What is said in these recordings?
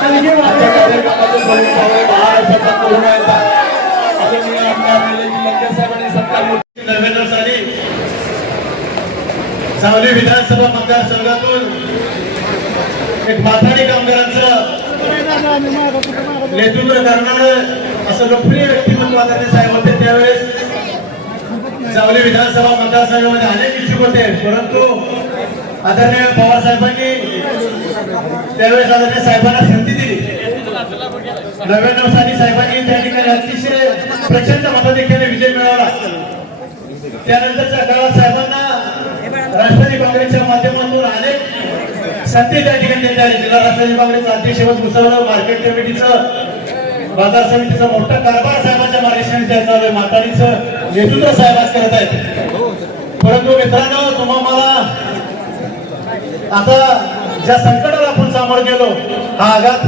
कार्यक्रमातून महाराष्ट्राचा कोरोना येतात साहेबांनी 97 साली सांगली विधानसभा मतदारसंघातून एक माथाडी कामगारांचं नेतृत्व करणारं असं लोकप्रिय व्यक्तिमत्व आदरणीय साहेब होते। त्यावेळेस सांगली विधानसभा मतदारसंघामध्ये अनेक इच्छुक होते, परंतु आदरणीय पवार साहेबांनी त्यावेळेस आदरणीय साहेबांना संधी दिली। 99 साली साहेबांनी त्या ठिकाणी अतिशय प्रचंड मताधिक्याने विजय मिळवला। त्यानंतरच्या काळात साहेबांना राष्ट्रवादी काँग्रेसच्या माध्यमातून अनेक संधी त्या ठिकाणी देण्यात आली। जिल्हा राष्ट्रवादी काँग्रेसचा अध्यक्ष घुसवलं, मार्केट कमिटीचं, बाजार समितीचा मोठा कारभार साहेबांच्या मार्गदर्शनाने चालू आहे। माताडीचं नेतृत्व साहेब आज करत आहेत। परंतु मित्रांनो, तुम्हाला आता ज्या संकटाला आपण सामोरं गेलो, हा आघात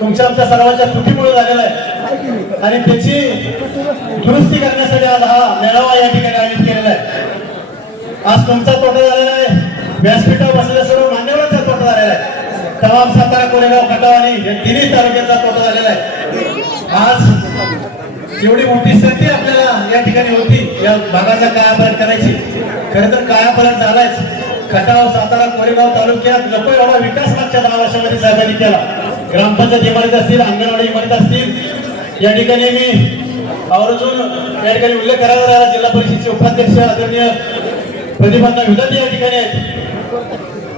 तुमच्या आमच्या सर्वांच्या त्रुटीमुळे झालेला आहे आणि त्याची दुरुस्ती करण्यासाठी आज हा मेळावा या ठिकाणी आयोजित केलेला आहे। आज तुमचा तोटा झालेला आहे, व्यासपीठावर बसलेल्या सर्व मान्यवरांचा तोटा झालेला आहे, तमाम सातारा, कोरेगाव, खटाव आणि या तिन्ही तालुक्याचा तोटा झालेला आहे। आज एवढी मोठी संधी आपल्याला या ठिकाणी होती या भागाचा कायापालट करायची, खरं तर कायापालट झालाच। खटाव, सातारा, कोरेगाव तालुक्यात नको एवढा विकास मागच्या 10 वर्षामध्ये साहेबांनी केला। ग्रामपंचायत इमारत असतील, अंगणवाडी इमारत असतील, या ठिकाणी मी आवर्जून या ठिकाणी उल्लेख करावा लागला। जिल्हा परिषदेचे उपाध्यक्ष आदरणीय प्रतिभांना विधाती या ठिकाणी आहेत।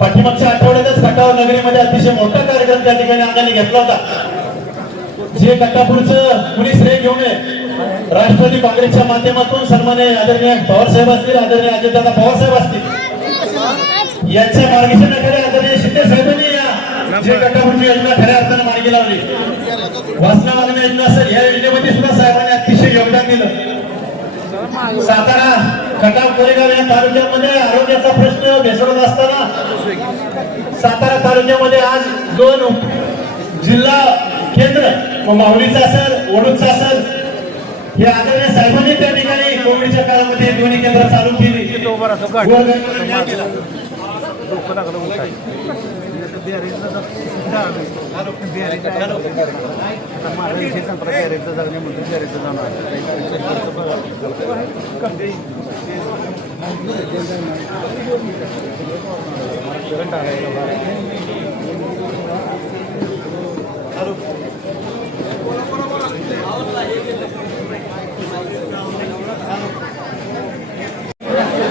पाठीमागच्या आठवड्यातच खटाव नगरीमध्ये अतिशय मोठा कार्यक्रम त्या ठिकाणी अंगाने घेतला होता। जे कट्टापूरचं कुणी श्रेय घेऊ नये, राष्ट्रवादी काँग्रेसच्या माध्यमातून सन्माननीय आदरणीय पवार साहेब असतील, आदरणीय अजितदादा पवार साहेब असतील, यांच्या मार्गदर्शनाखाली आदरणीय शिंदे साहेबांनी जे कट्टापूरची योजना खऱ्या अर्थाने मार्गी लावली। वासना मागणी योजना असेल, या योजनेमध्ये सुद्धा साहेबांनी अतिशय योगदान दिलं। सातारा, खटाव, कोरेगाव या तालुक्यामध्ये आरोग्याचा प्रश्न भेसळत असताना सातारा तालुक्यामध्ये आज 2 जिल्हा केंद्र, माहुलीचं असेल, वडूदचं असेल, हे आदरणीय साहेबांनी त्या ठिकाणी कोविडच्या काळामध्ये दोन्ही केंद्र चालू केली।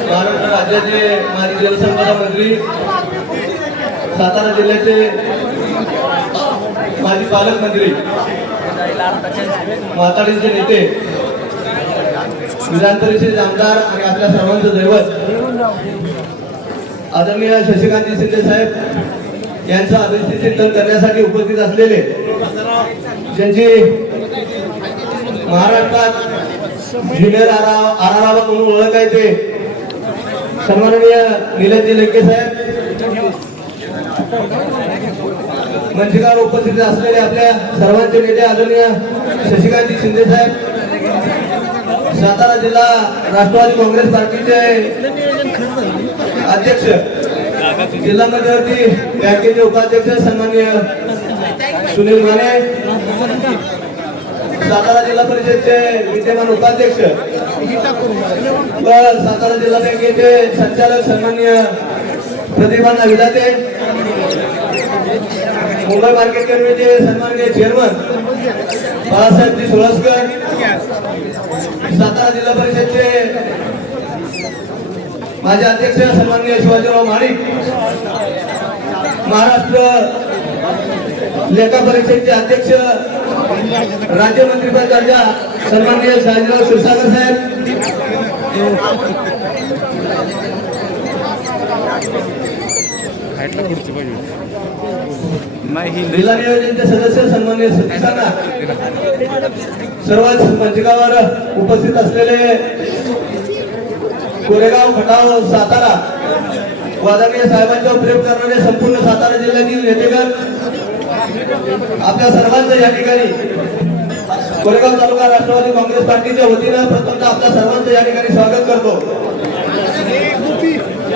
महाराष्ट्र राज्याचे माजी जलसंपदा मंत्री, सातारा जिल्ह्याचे माजी पालकमंत्री, माताडीचे नेते, विधान परिषदेचे आमदार आणि आपल्या सर्वांचं दैवत आदरणीय शशिकांत शिंदे साहेब यांचं अभिष्टचिंतन करण्यासाठी उपस्थित असलेले, ज्यांची महाराष्ट्रात ज्युनियर आरारावा म्हणून ओळख आहे, ते सन्माननीय निलेशजी लंके साहेब, मंचावर उपस्थित असलेले आपल्या सर्वांचे नेते आदरणीय शशिकांत शिंदे साहेब, सातारा जिल्हा राष्ट्रवादी काँग्रेस पार्टीचे अध्यक्ष, जिल्हा मध्यवर्ती बँकेचे उपाध्यक्ष सन्माननीय सुनील माने, सातारा जिल्हा परिषदेचे विद्यमान उपाध्यक्ष व सातारा जिल्हा बँकेचे संचालक सन्माननीय प्रतिभांना विधाते, मुंबई मार्केट कमिटीचे सन्माननीय चेअरमन बाळासाहेबजी सोळसकर, सातारा जिल्हा परिषदचे माजी अध्यक्ष सन्माननीय शिवाजीराव माणिक, महाराष्ट्र लेखा परिषदेचे अध्यक्ष, राज्यमंत्रीपद दर्जा सन्माननीय शहाजीराव क्षीरसागर साहेब, जिल्हा नियोजनचे सदस्य सन्माननीय सतीशांना, सर्वच मंचावर उपस्थित असलेले कोरेगाव, खटाव, सातारा आदरणीय साहेबांच्यावर प्रेम करणारे संपूर्ण सातारा जिल्ह्यातील नेतेगण, आपल्या सर्वांचं या ठिकाणी कोरेगाव तालुका राष्ट्रवादी काँग्रेस पार्टीच्या वतीनं प्रथमतः आपल्या सर्वांचं या ठिकाणी स्वागत करतो।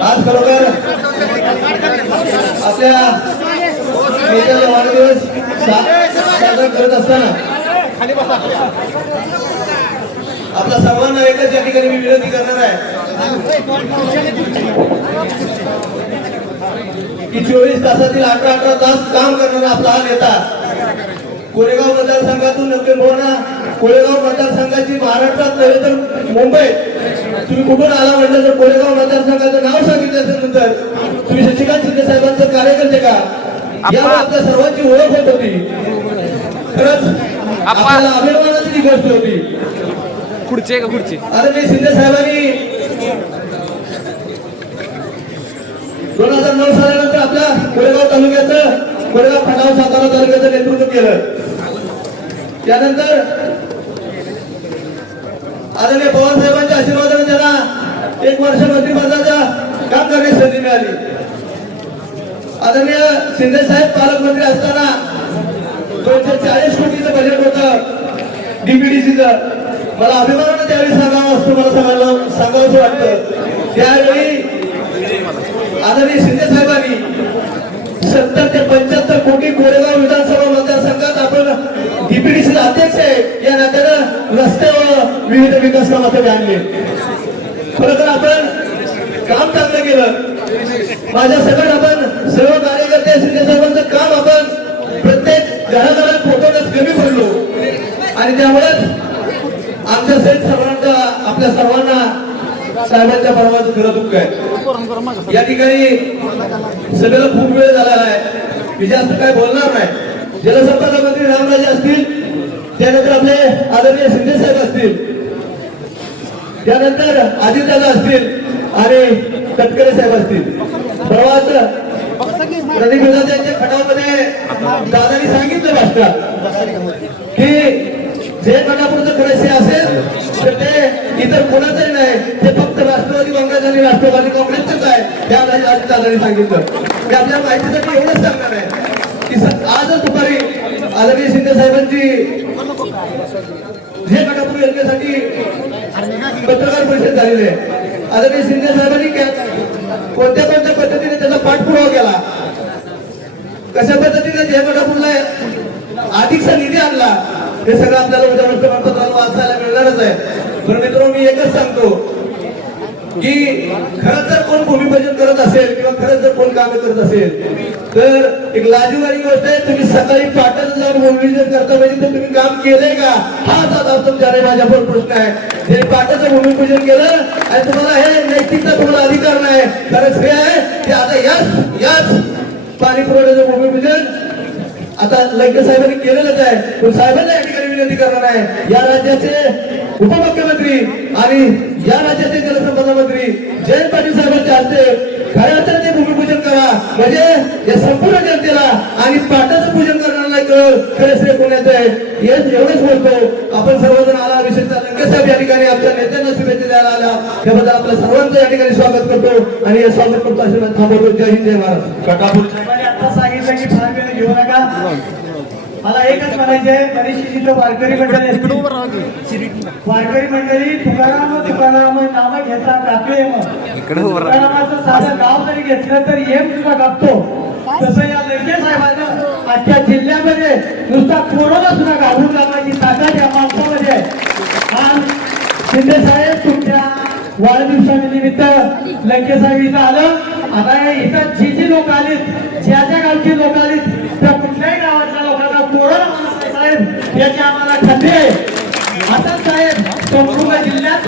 आज खरोखर आपल्या असताना आपल्या सर्वांना एकच या ठिकाणी मी विनंती करणार आहे की 24 तासातील 18 तास काम करणारा आपला हा नेता कोरेगाव मतदारसंघातून नक्की मोहना कोरेगाव मतदारसंघाची महाराष्ट्रात नव्हे तर मुंबईत तुम्ही कुठून आला म्हटलं तर कोरेगाव मतदारसंघाचं नाव सांगितल्यानंतर तुम्ही शशिकांत शिंदे साहेबांचं कार्यकर्ते का यावर आपल्या सर्वांची ओळख होत होती. खरंच आपल्याला अभिमानाची गोष्ट होती. खुर्ची का खुर्ची आदरणीय शिंदे साहेबांनी 2009 सालानंतर आपल्या कोरेगाव तालुक्याचं कोरेगाव खटाव सातारा तालुक्याचं नेतृत्व केलं. त्यानंतर आदरणीय पवार साहेबांच्या आशीर्वादाने त्यांना 1 वर्ष मंत्रिपदाचं काम करण्याची संधी मिळाली. आदरणीय शिंदे साहेब पालकमंत्री असताना 240 कोटीचं बजेट होतं डीपीडीसीचं. मला अभिमानाने त्यावेळी सांगावं असतं मला सांगावं वाटतं. त्यावेळी आदरणीय शिंदे साहेबांनी 70 ते 75 कोटी कोरेगाव विधानसभा मतदारसंघात आपण डीपीडीसी अध्यक्ष आहे या नात्यानं रस्ते व विविध विकास कामासाठी आणले. खरं आपण काम चांगलं केलं. माझ्या सगळं आपण सर्व कार्यकर्ते शिंदे साहेबांचं काम आपण प्रत्येक घराघरात फोटोच कमी पडलो आणि त्यामुळेच आमच्या सहित सर्वांना आपल्या सर्वांना साहेबांच्या परवाचं खरं दुःख आहे. या ठिकाणी सगळ्याला खूप वेळ झालेला आहे. मी जास्त काय बोलणार नाही. जलसंपदा मंत्री रामराजे असतील, त्यानंतर आपले आदरणीय शिंदे साहेब असतील, त्यानंतर अजितदादा असतील आणि तटकरे साहेब असतील. प्रवास प्रतिनिधित्वाच्या खटावमध्ये दादानी सांगितलं भाषणात की जे गटापुरतं करायचे असेल तर ते इतर कोणाचंही नाही, ते फक्त राष्ट्रवादी काँग्रेस आणि राष्ट्रवादी काँग्रेसच आहे. त्या दादानी सांगितलं. मी आपल्या माहितीसाठी एवढंच सांगणार आहे की आजच दुपारी आदरणीय शिंदे साहेबांची जे गटापूर योजनेसाठी पत्रकार परिषद झालेली आहे. आदरणीय शिंदे साहेबांनी कोणत्या कोणत्या पद्धतीने त्याचा पाठपुरावा केला, कशा पद्धतीने जे गटापूरला अधिकचा निधी आणला, हे सगळं आपल्याला उद्या वर्तमानपत्राला वाचायला मिळणारच आहे. पण मित्रांनो मी एकच सांगतो की खरंच जर कोण भूमिपूजन करत असेल किंवा खरंच जर कोण कामे करत असेल तर एक लाजीवाली गोष्ट आहे. तुम्ही सकाळी पाठच जाऊन भूमिपूजन करता म्हणजे तर तुम्ही काम केलंय का हाच आता तुमच्याकडे माझ्यावर प्रश्न आहे. जे पाठाचं भूमिपूजन केलं आणि तुम्हाला हे नैतिकता तुम्हाला अधिकार नाही, खरंच हे आहे की आता याच पाणी पुरवठ्याचं भूमिपूजन आता लंके साहेबांनी केलेलंच आहे. पण साहेबांना या ठिकाणी विनंती करणार आहे, या राज्याचे उपमुख्यमंत्री आणि या राज्याचे जलसंपदा मंत्री जयंत पाटील साहेबांच्या हस्ते खऱ्या अर्थाने भूमिपूजन करा, म्हणजे या संपूर्ण जनतेला आणि पाटाचं पूजन करण्याला खरे श्रेय कोणाचं आहे एवढंच बोलतो. आपण सर्वजण आला विशेषतः लंके साहेब या ठिकाणी आमच्या नेत्यांना शुभेच्छा द्यायला आला, त्याबद्दल आपल्या सर्वांचं या ठिकाणी स्वागत करतो आणि या स्वागत करतो आशीर्वाद थांबवतो. जय हिंद जय महाराज. कटापूर साहेबांनी आता सांगितलं की फार वेळ घेऊ नका. मला एकच म्हणायचे आहे, बरीचशी जिथं वारकरी मंडळी असतील, वारकरी मंडळी तुकाराम नाव घेता कापे तुकारामाचं साधं गाव जरी घेतलं तर येम सुद्धा कापतो. तसं या लंके साहेबांना आजच्या जिल्ह्यामध्ये नुसता कोरोना सुद्धा घालून लावण्याची ताकद या माणसामध्ये आहे. आज शिंदे साहेब तुमच्या वाढदिवसानिमित्त लंके साहेब इथं आलं. आता इथं जी लोक आलीत, ज्या गावची लोक आलीत, त्या कुठल्याही गावातल्या लोकांना कोरोना साहेब याची आम्हाला खात्री आहे. आता साहेब संपूर्ण जिल्ह्यात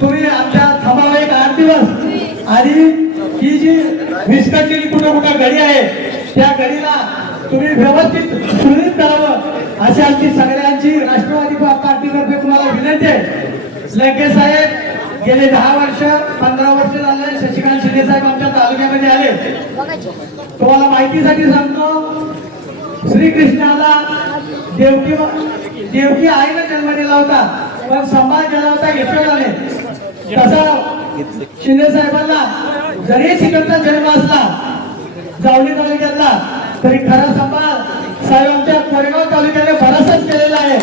तुम्ही आमच्या थांबावा एक 8 दिवस आणि ही जी विस्कटलेली कुठं घडी आहे त्या घडीला तुम्ही व्यवस्थित सुरळीत करावं अशी आमची सगळ्यांची राष्ट्रवादी पार्टीतर्फे तुम्हाला विनंती आहे. लंके साहेब गेले 10 वर्ष 15 वर्ष झाले शशिकांत शिंदे साहेब आमच्या तालुक्यामध्ये आले. तुम्हाला माहितीसाठी सांगतो, श्रीकृष्णाला देवकी आईने जन्म दिला होता, पण सांभाळ केला होता यशोदाने. तसा शिंदे साहेबांना जरी तिकडचा जन्म असला जावली तालुक्यातला तरी खरा सांभाळ साहेब आमच्या कोरेगाव तालुक्याने बराचसाच केलेला आहे.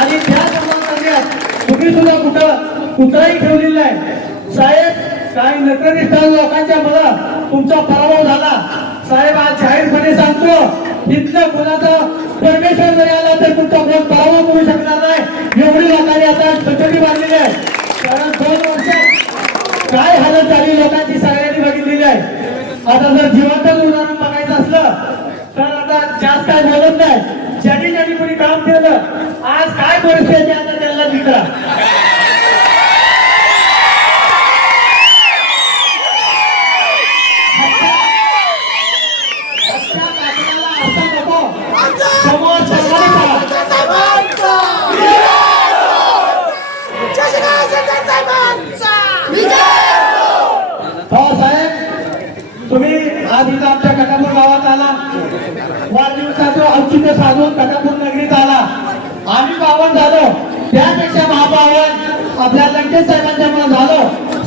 आणि त्या समाजात तुम्ही सुद्धा कुठं कुत्राही ठेवलेला आहे. साहेब काही नकनिष्ठ लोकांच्या मुळे तुमचा पराभव झाला. साहेब आज जाहीरपणे सांगतो, इथलं कोणाचं परमेश्वर जरी आला तर तुमचा बोल पराभव करू शकणार नाही. एवढी लोकांनी आता कचोटी बांधलेली आहे. कारण 2 वर्ष काय हालत झाली लोकांची सगळ्यांनी बघितलेली आहे. आता जर जिवंत उदाहरण बघायचं असलं तर आता जास्त काय बोलत नाही. ज्यांनी कोणी काम केलं आज काय परिस्थिती आता त्यांना दिसला. तुम्ही आज इथं आमच्या कटापूर गावात आला, वाढदिवसाचं औचित्य साधून कटापूर नगरीत आला. आम्ही पावन झालो, त्यापेक्षा महापावन आपल्या लंकेश साहेबांच्या मुळे झालो.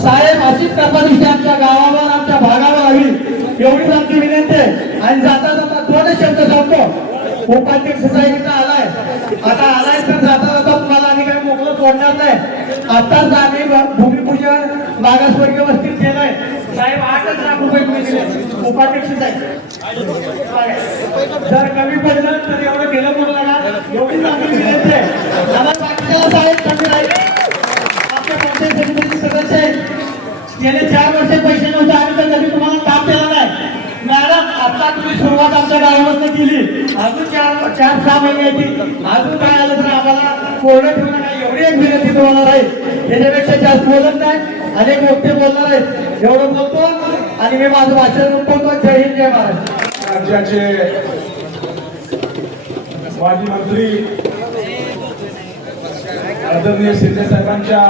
साहेब अशीच कृपादृष्टी आमच्या गावावर आमच्या भागावर हवी एवढीच आमची विनंती आहे. आणि जाता जाता 2 शब्द सांगतो. उपाध्यक्ष साहेब इथं आलाय, आता आलाय तर जाता जाता तुम्हाला आम्ही काही मोकळं सोडणार नाही. आताच आम्ही भूमिपूजन मागासवर्गीय वस्तीत केलंय. साहेब 8 लाख रुपये तुम्ही दिले उपाध्यक्ष साहेब. जर कमी पडलं तर एवढं केलं म्हणू नका, एवढीच आमची विनंती आहे. आम्हाला बाकीच्याला साहेब कमी राहील. आपल्या पंचायत समितीचे सदस्य आहेत, गेले 4 वर्ष पैसे नव्हते, आम्ही तर कधी तुम्हाला काम केलं नाही. मॅडम आता तुम्ही सुरुवात आमच्या गावापासून केली, अजून 4-6 महिने येतील, अजून काय आलं तर आम्हाला कोरडं ठेवू नका एवढी एक विनंती तुम्हाला राहील. याच्यापेक्षा जास्त बोलत नाही, अनेक गोष्टी बोलणार आहेत. एवढं बोलतो आणि मी माझं भाषण संपवतो. जय हिंद, जय महाराष्ट्र. राज्याचे माजी मंत्री आदरणीय शिंदे साहेबांच्या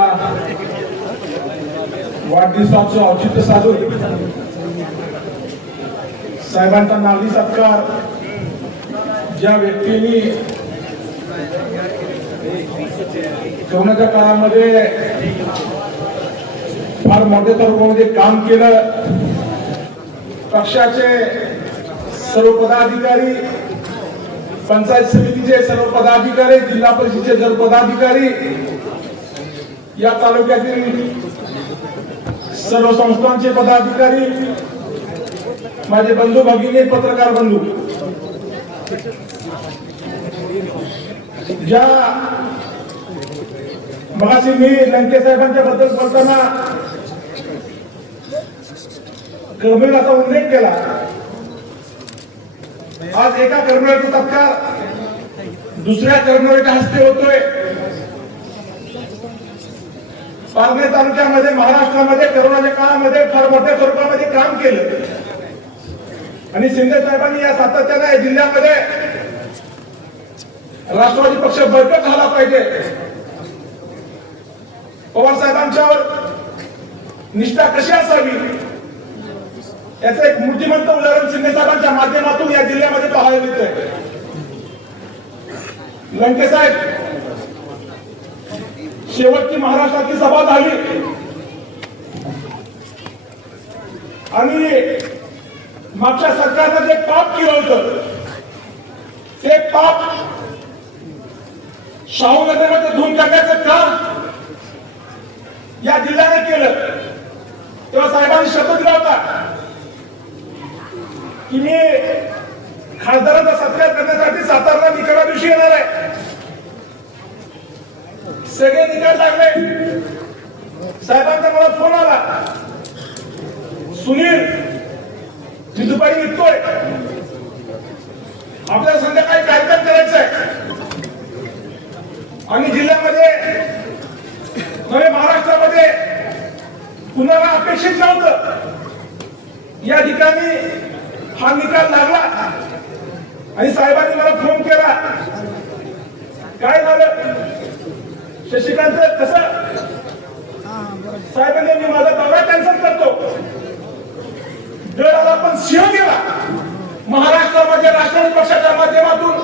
वाढदिवसाचं औचित्य साधून साहेबांचा नागरी सत्कार ज्या व्यक्तींनी कोरोनाच्या काळामध्ये फार मोठ्या स्वरूपामध्ये काम केलं, पक्षाचे सर्व पदाधिकारी, पंचायत समितीचे सर्व पदाधिकारी, जिल्हा परिषदेचे सर्व पदाधिकारी, या तालुक्यातील सर्व संस्थांचे पदाधिकारी, माझे बंधू भगिनी, पत्रकार बंधू, ज्या मगाशी मी लंके साहेबांच्या बद्दल बोलताना कर्मवीराचा उल्लेख केला. आज एका कर्मवीराचा सत्कार दुसऱ्या कर्मवीराच्या हस्ते होतोय. पारनेर तालुक्यामध्ये महाराष्ट्रामध्ये कोरोनाच्या काळामध्ये फार मोठ्या स्वरूपामध्ये काम केलं आणि शिंदे साहेबांनी या सातत्याने या जिल्ह्यामध्ये राष्ट्रवादी पक्ष बळकट झाला पाहिजे, पवार साहेबांच्यावर निष्ठा कशी असावी याचं एक मूर्तिमंत उदाहरण शिंदे साहेबांच्या माध्यमातून या जिल्ह्यामध्ये पाहायला मिळतंय. लंके साहेब शेवटची महाराष्ट्रातली सभा झाली आणि मागच्या सरकारनं जे पाप केलं होतं ते पाप शाहू नगरमध्ये धुवून टाकण्याचं काम या जिल्ह्याने केलं. तेव्हा साहेबांनी शपथ दिला होता की मी खासदारांचा सत्कार करण्यासाठी सातारला निकाला दिवशी येणार आहे. सगळे निकाल लागले. साहेबांचा मला फोन आला, सुनील मी दुपारी निघतोय, आपल्याला संध्याकाळी कार्यक्रम करायचा आहे आणि जिल्ह्यामध्ये नव्हे महाराष्ट्रामध्ये कुणाला अपेक्षित नव्हतं. या ठिकाणी हा निकाल लागला आणि साहेबांनी मला फोन केला, काय झालं शशिकांत, कसं साहेबांनी मी माझा दौरा कॅन्सल करतो. जर आला पण सिंह गेला. महाराष्ट्रामध्ये राष्ट्रवादी पक्षाच्या माध्यमातून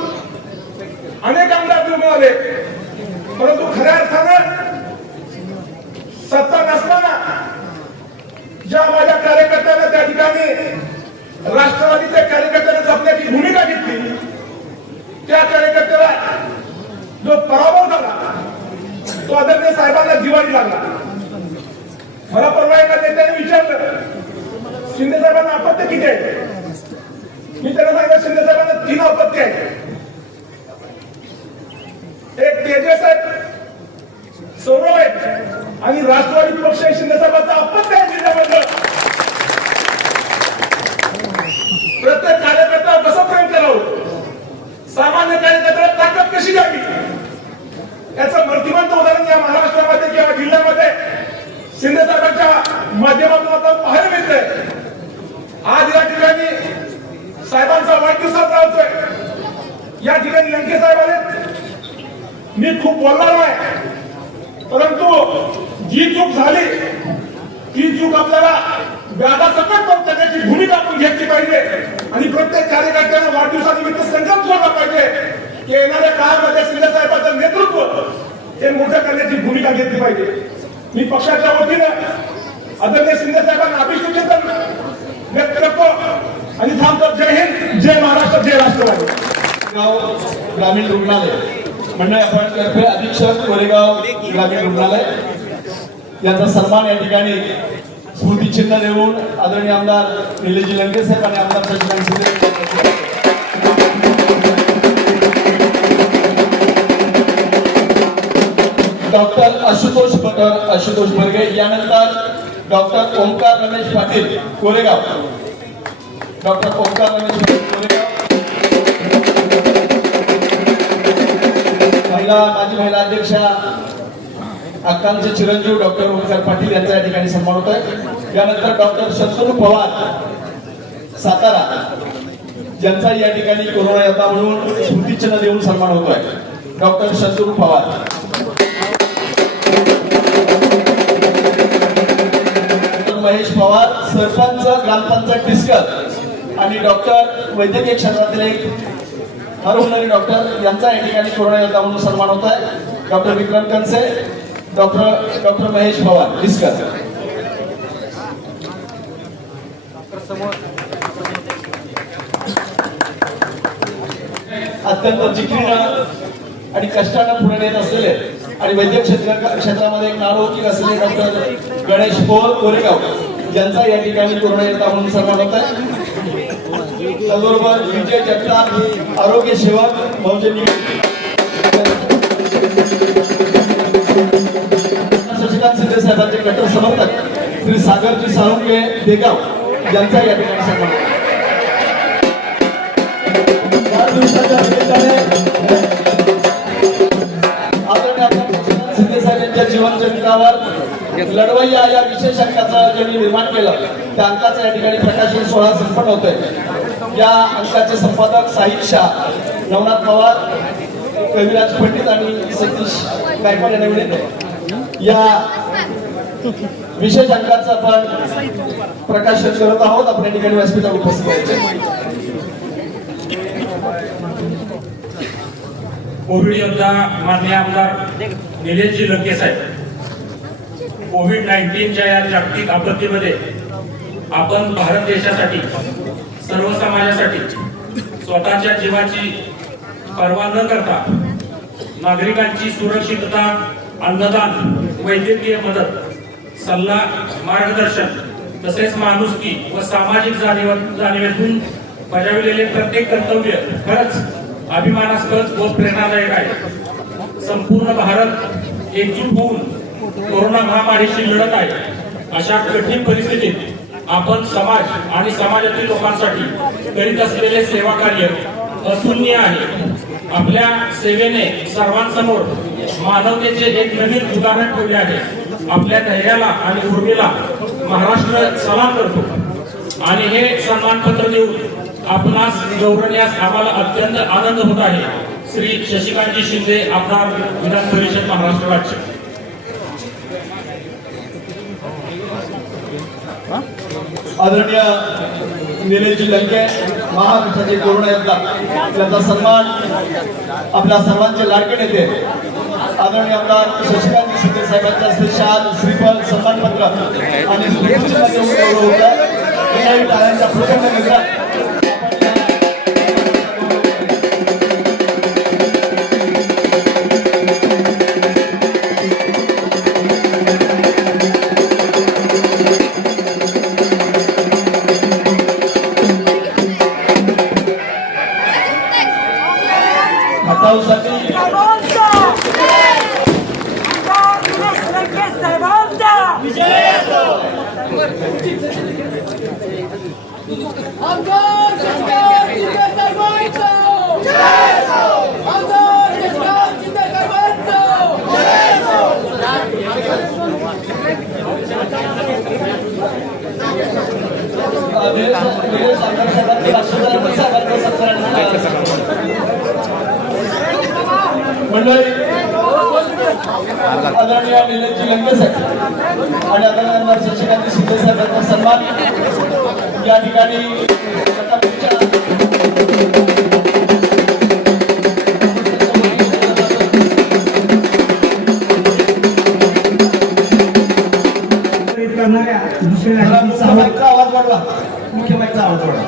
अनेक आमदार निवडून आले, परंतु खऱ्या अर्थानं सत्ता नसताना ज्या माझ्या कार्यकर्त्याने त्या ठिकाणी राष्ट्रवादीच्या कार्यकर्त्याने जपण्याची भूमिका घेतली, त्या कार्यकर्त्याला जो पराभव झाला तो आदरणीय साहेबांना दिवाळी लागला. मला परवा एका नेत्याने विचारलं, शिंदे साहेबांना अपत्य किती आहे? मी त्यांना सांगितलं शिंदे साहेबांना 3 अपत्य आहे. शिंदे साहेबांच्या माध्यमातून आता पाहायला मिळतंय. आज या ठिकाणी साहेबांचा वाढदिवस साजरा होतोय. या ठिकाणी लंके साहेब आले. मी खूप बोलणार नाही, परंतु जी चूक झाली ती चूक आपल्याला व्याजासकट पण करण्याची भूमिका आपण घेतली पाहिजे आणि प्रत्येक कार्यकर्त्यांना वाढदिवसानिमित्त संकल्प सोडला पाहिजे की येणाऱ्या काळामध्ये शिंदे साहेबांचं नेतृत्व हे मोठं करण्याची भूमिका घेतली पाहिजे. मी पक्षाच्या वतीनं आदरणीय शिंदे साहेबांना अभिषेक व्यक्त करतो आणि थांबतो. जय हिंद, जय महाराष्ट्र, जय राष्ट्रवादी. कोरेगाव ग्रामीण रुग्णालय मंडळ तर्फे अधीक्षक कोरेगाव ग्रामीण रुग्णालय याचा सन्मान या ठिकाणी स्मृतिचिन्ह देऊन आदरणीय आमदार निलेशजी लंके साहेब आणि आमदार शशिकांत शिंदे डॉक्टर आशुतोष बर्गे यानंतर डॉक्टर ओंकार रमेश पाटील कोरेगाव. डॉक्टर ओंकार रमेश पाटील कोरेगाव. माजी महिला अध्यक्षा अक्कांचे चिरंजीव डॉक्टर ओंकार पाटील यांचा या ठिकाणी सन्मान होत आहे. यानंतर डॉक्टर शंतनू पवार सातारा यांचा या ठिकाणी कोरोना योद्धा म्हणून स्मृतिचिन्ह देऊन सन्मान होतोय. डॉक्टर शंतनू पवार. महेश पवार सरपंच ग्रामपंचायत डिस्कस आणि डॉक्टर वैद्यकीय क्षेत्रातील एक हरवणारे डॉक्टर यांचा या ठिकाणी कोरोना योद्धा म्हणून सन्मान होत आहे. डॉक्टर विक्रम कनसे, डॉक्टर महेश पवार डिस्कस. अत्यंत जिकिरीनं आणि कष्टानं पुढे येत असलेले आणि वैद्यक क्षेत्रामध्ये एक नावलौकिक असलेले डॉक्टर गणेश पोळ कोरेगाव यांचा या ठिकाणी कोरोना योद्धा म्हणून सन्मान होत आहे. त्याचबरोबर विजय जगताप आरोग्य सेवक मौजे शशिकांत शिंदे साहेबांचे कट्टर समर्थक श्री सागरजी साळुंके देगाव यांचा या ठिकाणी सन्मान होत आहे. वाढदिवसाच्या निमित्ताने शिंदे साहेबांच्या जीवन चरित्रावर लढवय्या या विशेष अंकाचा ज्यांनी निर्माण केलं त्या अंकाचा या ठिकाणी प्रकाशन सोहळा संपन्न होतोय. या अंकाचे संपादक साहित्य शाह, नवनाथ पवार, कविराज पंडित आणि सतीश गायकवाड यांनी विनंती. या विशेष अंकाचं आपण प्रकाशन करत आहोत. आपण या ठिकाणी व्यासपीठावर उपस्थित व्हायचे. कोविड योद्धा माननीय आमदार निलेशजी लंके साहेब, कोविड-19च्या या जागतिक आपत्तीमध्ये आपण भारत देशासाठी, सर्व समाजासाठी स्वतःच्या जीवाची पर्वा न करता नागरिकांची सुरक्षितता, अन्नदान, वैद्यकीय मदत, सल्ला, मार्गदर्शन तसेच माणुसकी व सामाजिक जाणीवेतून बजावलेले प्रत्येक कर्तव्य खरंच अभिमानास्पद व प्रेरणादायक आहे. संपूर्ण भारत एकजूट होऊन कोरोना महामारीशी लढत आहे. अशा कठीण परिस्थितीत आपण समाज आणि समाजातील लोकांसाठी करीत असलेले सेवा कार्य अतुलनीय आहे. आपल्या सेवेने सर्वांसमोर मानवतेचे एक नवीन उदाहरण ठेवले आहे. आपल्या धैर्याला आणि उर्मीला महाराष्ट्र सलाम करतो आणि हे सन्मानपत्र देऊन आपणास गौरवण्यास आम्हाला अत्यंत आनंद होत आहे. श्री शशिकांतजी शिंदे, आमदार, विधान परिषद, महाराष्ट्र राज्य. आदरणीय निलेशजी लंके महाराष्ट्राचे कोरोना योद्धा यांचा सन्मान आपल्या सर्वांचे लाडके नेते आदरणीय आमदार शशिकांत शिंदे साहेबांच्या हस्ते शाल, श्रीफळ, सन्मानपत्र आणि स्मृतिचिन्ह देऊन गौरव होत आहे. टाळ्यांच्या प्रचंड गजरात राष्ट्रपती साहेबांचा सत्कार मंडळी आदरणीय निलेशजी लंके साहेब आणि आदरणीय आमदार शशिकांत शिंदे साहेबांचा सन्मान या ठिकाणी करणाऱ्या दुसऱ्या मुख्यमंत्र्यांचा आवाज वाढवा मुख्यमंत्र्यांचा आवाज वाढवा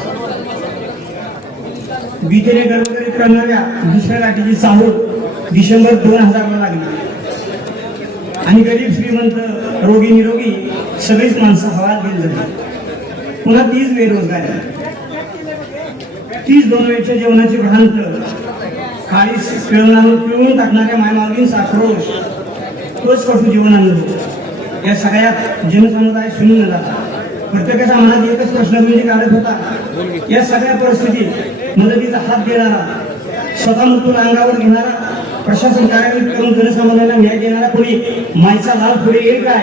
भीतीने गर्भकरीत करणाऱ्या दुसऱ्या लाटेची चाहूल डिसेंबर 2000 ला लागली आणि गरीब श्रीमंत रोगी निरोगी सगळीच माणसं हवाल गेली झाली. पुन्हा तीच बेरोजगारी, तीच 2 वेळच्या जेवणाची भ्रांत, खाली पिळून टाकणाऱ्या मायमाऊलींचा आक्रोश, तोच कठू जीवन अनुभव. या सगळ्यात जनसमुदाय सुनी न जाता प्रत्येकाच्या मनात एकच प्रश्न म्हणजे काढत होता, या सगळ्या परिस्थितीत मदतीचा हात देणारा, स्वतः मृत्यू अंगावर घेणारा, प्रशासन कार्यान्वित करून जनसामान्यांना न्याय देणारा कोणी मायचा लाल पुढे येईल काय?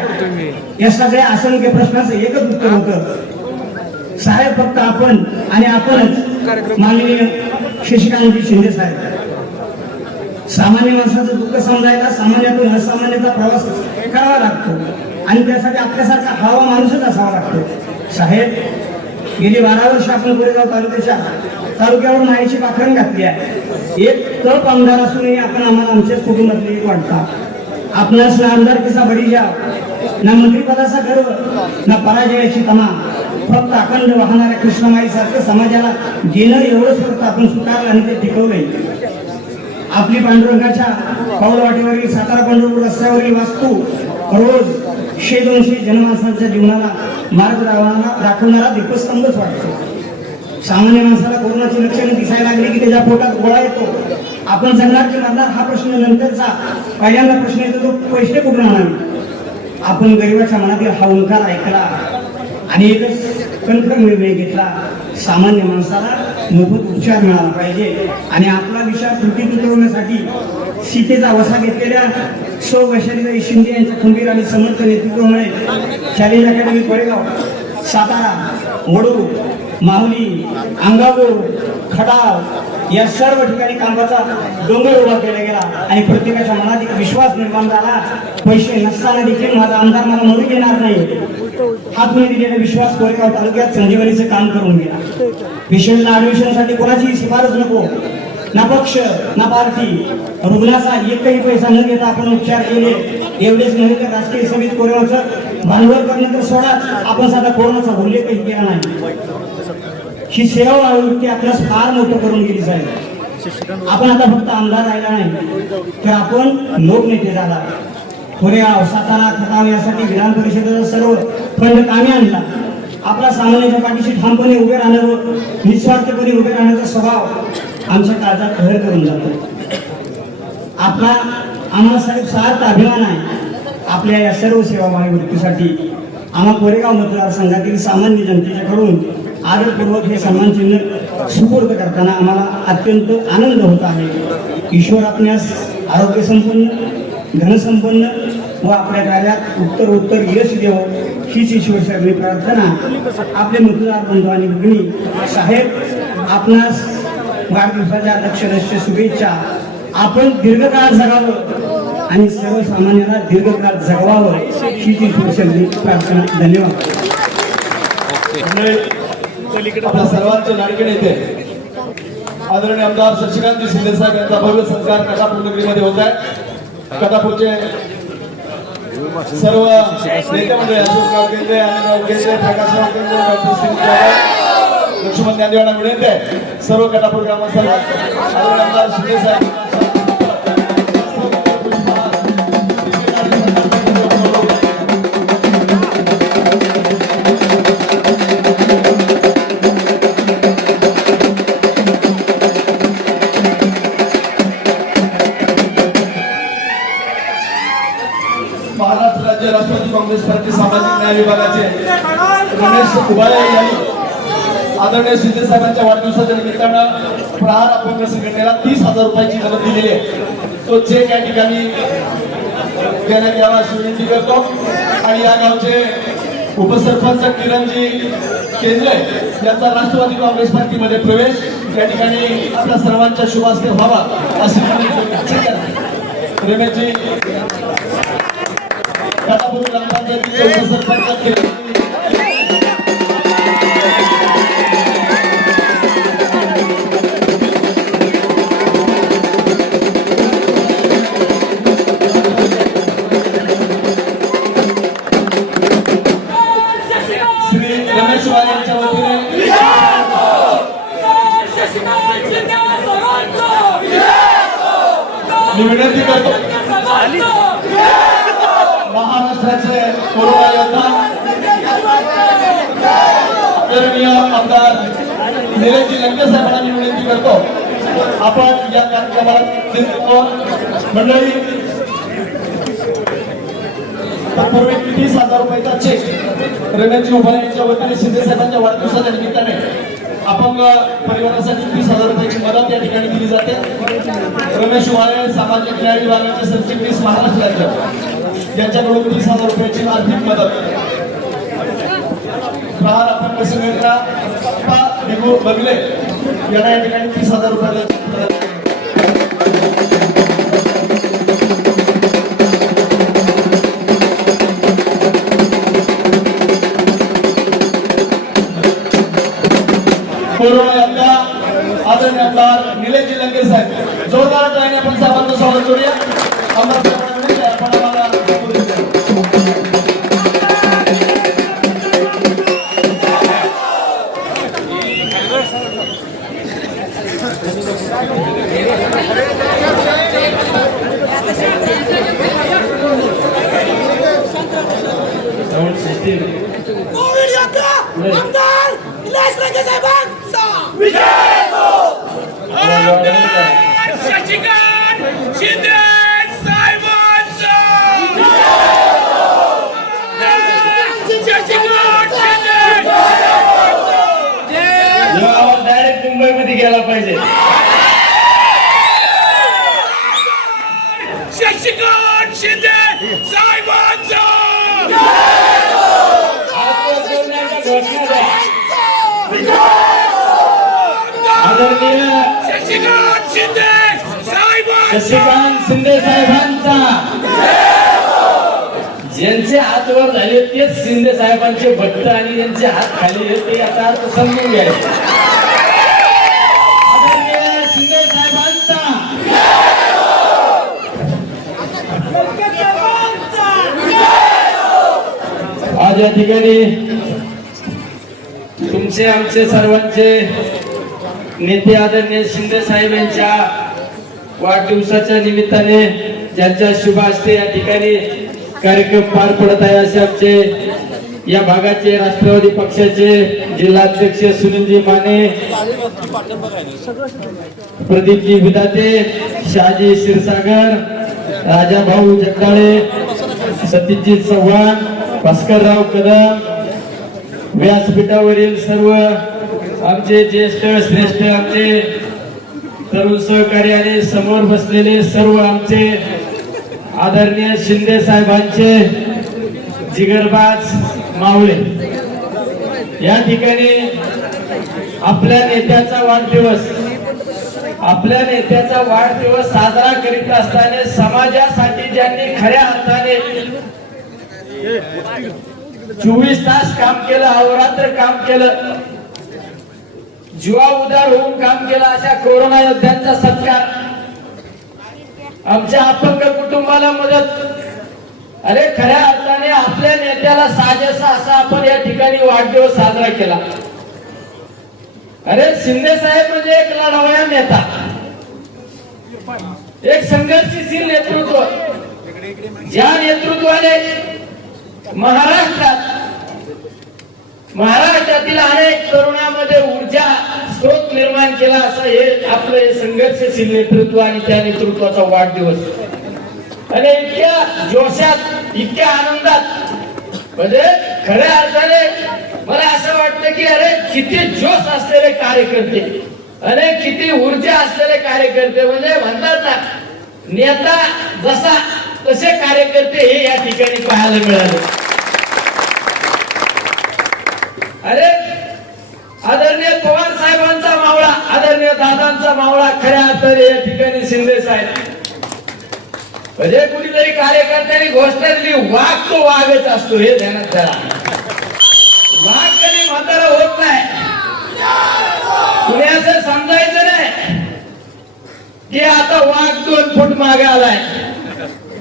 या सगळ्या असंख्य प्रश्नाचं एकच उत्तर होतं, साहेब फक्त आपण आणि आपणच. माननीय शशिकांतजी शिंदे साहेब. सामान्य माणसाचं दुःख समजायला सामान्यातून असामान्याचा प्रवास करावा लागतो आणि त्यासाठी आपल्यासारखा हवा माणूसच असावा लागतो. साहेब, गेली 12 वर्ष आपण कोरेगाव तालुक्यावर मायेची पाखरण घातली आहे. एक तप आमदार असूनही आपण आम्हाला आमच्याच कुटुंबातले एक वाटता. आपणास ना आमदारकीचा बडीजाव, ना मंत्रिपदाचा गर्व, ना पराजयाची तमा, फक्त अखंड वाहणाऱ्या कृष्णमाईसारखं समाजाला देणं एवढंच फक्त आपण स्वीकारलं आणि ते टिकवलंय. आपली पांडुरंगाच्या पाऊलवाटेवरील सातारा पंढरपूर रस्त्यावरील वास्तू रोज 100-200 जनमानसांच्या जीवनाला मार्ग दाखवणारा दीपस्तंभच वाटतो. सामान्य माणसाला कोरोनाची लक्षणे दिसायला लागली की त्याच्या पोटात गोळा येतो. आपण जगणार की मरणार हा प्रश्न नंतरचा. पहिल्यांदा प्रश्न येतो तो पैसे कुठून आणावे. आपण गरिबाच्या मनातील हा हुंकार ऐकला आणि एकच कणखर निर्णय घेतला, सामान्य माणसाला मोफत उपचार मिळाला पाहिजे. आणि आपला विचार त्रुटी तुटवण्यासाठी सीतेचा वसा घेतलेल्या सौ वैशालीताई शिंदे यांच्या खंबीर आणि समर्थ नेतृत्वामुळे चॅलेंज अकॅडमी कोरेगाव, सातारा, वडू, माहुली, अंगापूर, खडाव या सर्व ठिकाणी कामाचा डोंगर उभा केला गेला आणि प्रत्येकाच्या मनात एक विश्वास निर्माण झाला, पैसे नसताना देखील माझा आमदार मला मरू देणार नाही. हा तुम्ही दिलेला विश्वास कोरेगाव तालुक्यात संजीवनीचं काम करून गेला. पेशंटला ऍडमिशनसाठी कोणाची शिफारस नको, ना पक्ष ना पार्टी, रुग्णाचा एकही पैसा न घेता आपण उपचार केले. एवढेच नव्हे तर राष्ट्रीय सभेत कोरोनाचं भांडवल करणे तर सोडाच, आपण साधा कोरोनाचा उल्लेखही केला नाही. ही सेवा वृत्ती आपल्यास फार मोठं करून गेली साहेब. आपण आता फक्त आमदार राहिला नाही तर आपण लोकनेते झाला. कोरेगाव, सातारा, खटाव यासाठी विधान परिषदेचा सर्व फंड कामी आणला. आपला सामान्याच्या पाठीशी ठामपणे उभे राहणं, निस्वार्थपणे उभे राहण्याचा स्वभाव आमच्या काळजात घर करून जातो. आपला आम्हाला साहेब सार्थ अभिमान आहे आपल्या या सर्व सेवाभावी वृत्तीसाठी. आम्हा कोरेगाव मतदारसंघातील सामान्य जनतेच्याकडून आदरपूर्वक हे सन्मान चिन्ह सुपूर्द करताना आम्हाला अत्यंत आनंद होत आहे. ईश्वर आपल्यास आरोग्य संपन्न, धनसंपन्न व आपल्या कार्यात उत्तरोत्तर यश देव हीच ईश्वरचरणी प्रार्थना. आपले मतदार बंधू आणि भगिनी, साहेब आपणास वाढदिवसाच्या लक्ष शुभेच्छा. आपण दीर्घकाळ जगावं आणि सर्वसामान्यांना दीर्घकाळ जगवावं हीच ईश्वरचरणी प्रार्थना. धन्यवाद. आपल्या सर्वांचे लाडके नेते आदरणीय आमदार शशिकांत शिंदे साहेब यांचा भव्य सत्कार कटापूर नगरीमध्ये होत आहे. कटापूरचे सर्व नेते मंडळी, अशोकराव केंद्रे, अनिलराव केंद्रे, प्रकाशराव केंद्रे, डॉक्टर सिंग, लक्ष्मण ज्ञानदेवाना मिळते सर्व कटापूर ग्रामस्थांना आदरणीय आमदार शिंदे साहेब महाराष्ट्र राज्य राष्ट्रवादी काँग्रेस पार्टी सामाजिक न्याय विभागाचे गणेश उबाळे यांनी आदरणीय शिंदे साहेबांच्या वाढदिवसाच्या निमित्तानं प्रहार अपंग संघटनेला 30,000 रुपयाची मदत दिलेली आहे. तो चेक या ठिकाणी देण्यात यावा अशी विनंती करतो. आणि या गावचे उपसरपंच किरणजी केंद्रे यांचा राष्ट्रवादी काँग्रेस पार्टीमध्ये प्रवेश या ठिकाणी आपल्या सर्वांच्या शुभ हस्ते व्हावा अशी रमेशजी काटापूर ग्रामपंचायतीचे उपसरपंच किरणजी यांच्या वतीने मी विनंती करतो महाराष्ट्राचे कोरोना योद्धा आदरणीय आमदार निलेशजी लंके साहेबांना मी विनंती करतो आपण या कार्यक्रमाला मंडळी तत्पूर्वी 30,000 रुपयाचा चेक रमेशजी उभाळे यांच्या वतीने शिंदे साहेबांच्या वाढदिवसाच्या निमित्ताने अपंग परिवारासाठी 30,000 रुपयाची मदत या ठिकाणी दिली जाते. रमेश उभाळे सामाजिक न्याय विभागाचे सरचिटणीस महाराष्ट्र राज्य यांच्याकडून 30,000 रुपयाची आर्थिक मदत प्रहार अपंग संघटना बगले यांना या ठिकाणी 30,000 रुपयाची कोरोना योद्धा आदरणीय आमदार निलेशजी लंके साहेब जोरदार टाळ्याने आपण साहेबांचं स्वागत करूया. आमदार साहेबांना विनंती आहे, आपण आम्हाला कोविड योद्धा आमदार निलेश लंके साहेबांचा आमदार शशिकांत शिंदे साहेबांचा शशिकांत शिंदे डायरेक्ट मुंबईमध्ये गेला पाहिजे. शशिकांत शिंदे साहेबांचा शशिकांत शिंदे साहेबांचा शशिकांत शिंदे साहेबांचा ज्यांचे हात वर झाले तेच शिंदे साहेबांचे भक्त आणि ज्यांचे हात खाली ते याचा अर्थ समजून घ्यायचा. आदरणीय शिंदे साहेबांचा आज या ठिकाणी तुमचे आमचे सर्वांचे नेते आदरणीय शिंदे साहेब यांच्या वाढदिवसाच्या निमित्ताने ज्यांच्या शुभ हस्ते या ठिकाणी कार्यक्रम पार पडत आहे असे आमचे या भागाचे राष्ट्रवादी पक्षाचे जिल्हाध्यक्ष सुनीलजी माने, प्रदीपजी विदाते, शहाजी क्षीरसागर, राजाभाऊ जगदाळे, सतीशजी चव्हाण, भास्करराव कदम, व्यासपीठावरील सर्व आमचे ज्येष्ठ श्रेष्ठ आमचे तरुण सहकारी आणि समोर बसलेले सर्व आमचे आदरणीय शिंदे साहेबांचे जिगरबाज मावळे, या ठिकाणी आपल्या नेत्याचा वाढदिवस साजरा करीत असताना समाजासाठी ज्यांनी खऱ्या अर्थाने 24 तास काम केलं, अहोरात्र काम केलं, जीवा उदार होऊन काम केलं, अशा कोरोना योद्ध्यांचा सत्कार, आमच्या अपंग कुटुंबाला मदत. अरे खऱ्या अर्थाने आपल्या नेत्याला साजेसा असा आपण या ठिकाणी वाढदिवस साजरा केला. अरे शिंदे साहेब म्हणजे एक लढवया नेता, एक संघर्षशील नेतृत्व, ज्या नेतृत्वाने महाराष्ट्रातील अनेक तरुणांमध्ये ऊर्जा स्रोत निर्माण केला, असं हे आपलं संघर्षशील नेतृत्व आणि त्या नेतृत्वाचा वाढदिवस. आणि इतक्या जोशात, इतक्या आनंदात, म्हणजे खऱ्या अर्थाने मला असं वाटतं की अरे किती जोश असलेले कार्यकर्ते आणि किती ऊर्जा असलेले कार्यकर्ते, म्हणजे म्हणतात ना नेता जसा तसे कार्यकर्ते हे या ठिकाणी पाहायला मिळाले. अरे आदरणीय पवार साहेबांचा मावळा, आदरणीय दादांचा मावळा खऱ्या अर्थाने या ठिकाणी शिंदे साहेब. म्हणजे कुणीतरी कार्यकर्त्यांनी घोषणा दिली, वाघ तो वाघच असतो, हे ध्यानात धरा. वाघ कधी म्हातारा होत नाही. कुणी असं समजायचं नाही की आता वाघ 2 फूट मागे आलाय.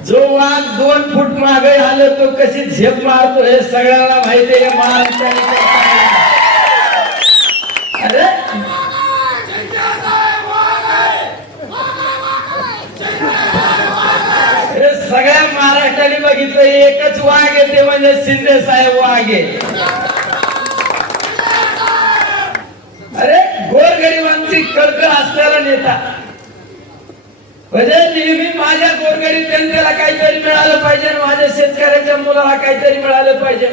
जो वाघ 2 फूट मागे आलं तो कशी झेप मारतो हे सगळ्यांना माहिती आहे. महाराष्ट्राने अरे सगळ्या महाराष्ट्राने बघितलं, एकच वाघ आहे ते म्हणजे शिंदे साहेब वाघ आहे. अरे गोरगरिबांची कळकळ असलेला नेता, म्हणजे नेहमी माझ्या गोरगरीब जनतेला काहीतरी मिळालं पाहिजे, माझ्या शेतकऱ्याच्या मुलाला काहीतरी मिळालं पाहिजे.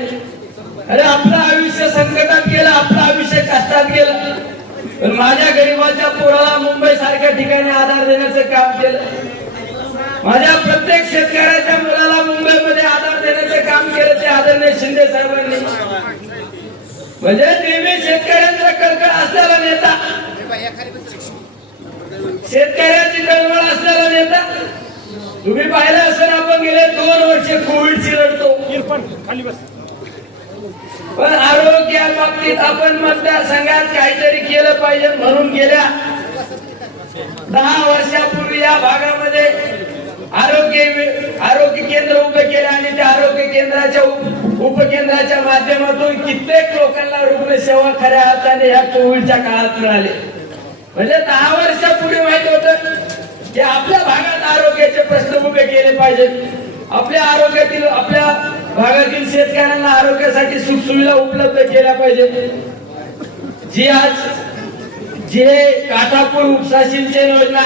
अरे आपलं आयुष्य संकटात गेलं, आपलं आयुष्य कष्टात गेलं, पण माझ्या गरीबाच्या पोराला मुंबई सारख्या ठिकाणी आधार देण्याचं काम केलं. माझ्या प्रत्येक शेतकऱ्याच्या मुलाला मुंबईमध्ये आधार देण्याचं काम केलं ते आदरणीय शिंदे साहेबांनी. म्हणजे नेहमी शेतकऱ्यांचा कळकळ असलेला नेता, शेतकऱ्याची तळमळ असलेला नेता. तुम्ही पाहिलं असेल, आपण गेले 2 वर्ष कोविडची लढतो, पण आरोग्या बाबतीत आपण मतदारसंघात काहीतरी केलं पाहिजे म्हणून गेल्या 10 वर्षापूर्वी या भागामध्ये आरोग्य केंद्र उभे केले आणि त्या आरोग्य केंद्राच्या उपकेंद्राच्या माध्यमातून कित्येक लोकांना रुग्णसेवा खऱ्या अर्थाने या कोविडच्या काळात मिळाली. म्हणजे 10 वर्षापूर्वी माहित होतं की आपल्या भागात आरोग्याचे प्रश्न उभे केले पाहिजेत. आपल्या भागातील शेतकऱ्यांना आरोग्यासाठी सुखसुविधा उपलब्ध केल्या पाहिजेत. जे काटापूर उपसा सिंचन योजना,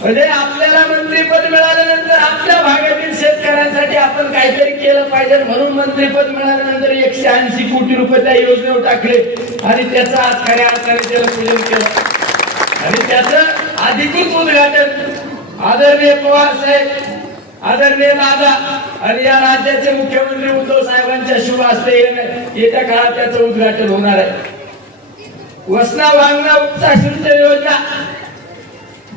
म्हणजे आपल्याला मंत्रीपद मिळाल्यानंतर आपल्या भागातील शेतकऱ्यांसाठी आपण काहीतरी केलं पाहिजे म्हणून मंत्रीपद मिळाल्यानंतर 180 कोटी रुपये त्या योजनेवर टाकले आणि त्याचं आज खऱ्या अर्थाने त्याला पूजन केलं आणि त्याचं अधिकृत उद्घाटन आदरणीय पवार साहेब, आदरणीय दादा आणि या राज्याचे मुख्यमंत्री उद्धव साहेबांच्या शुभ हस्ते येत्या काळात त्याचं उद्घाटन होणार आहे. वसना वांगणा उपसा सिंचन योजना,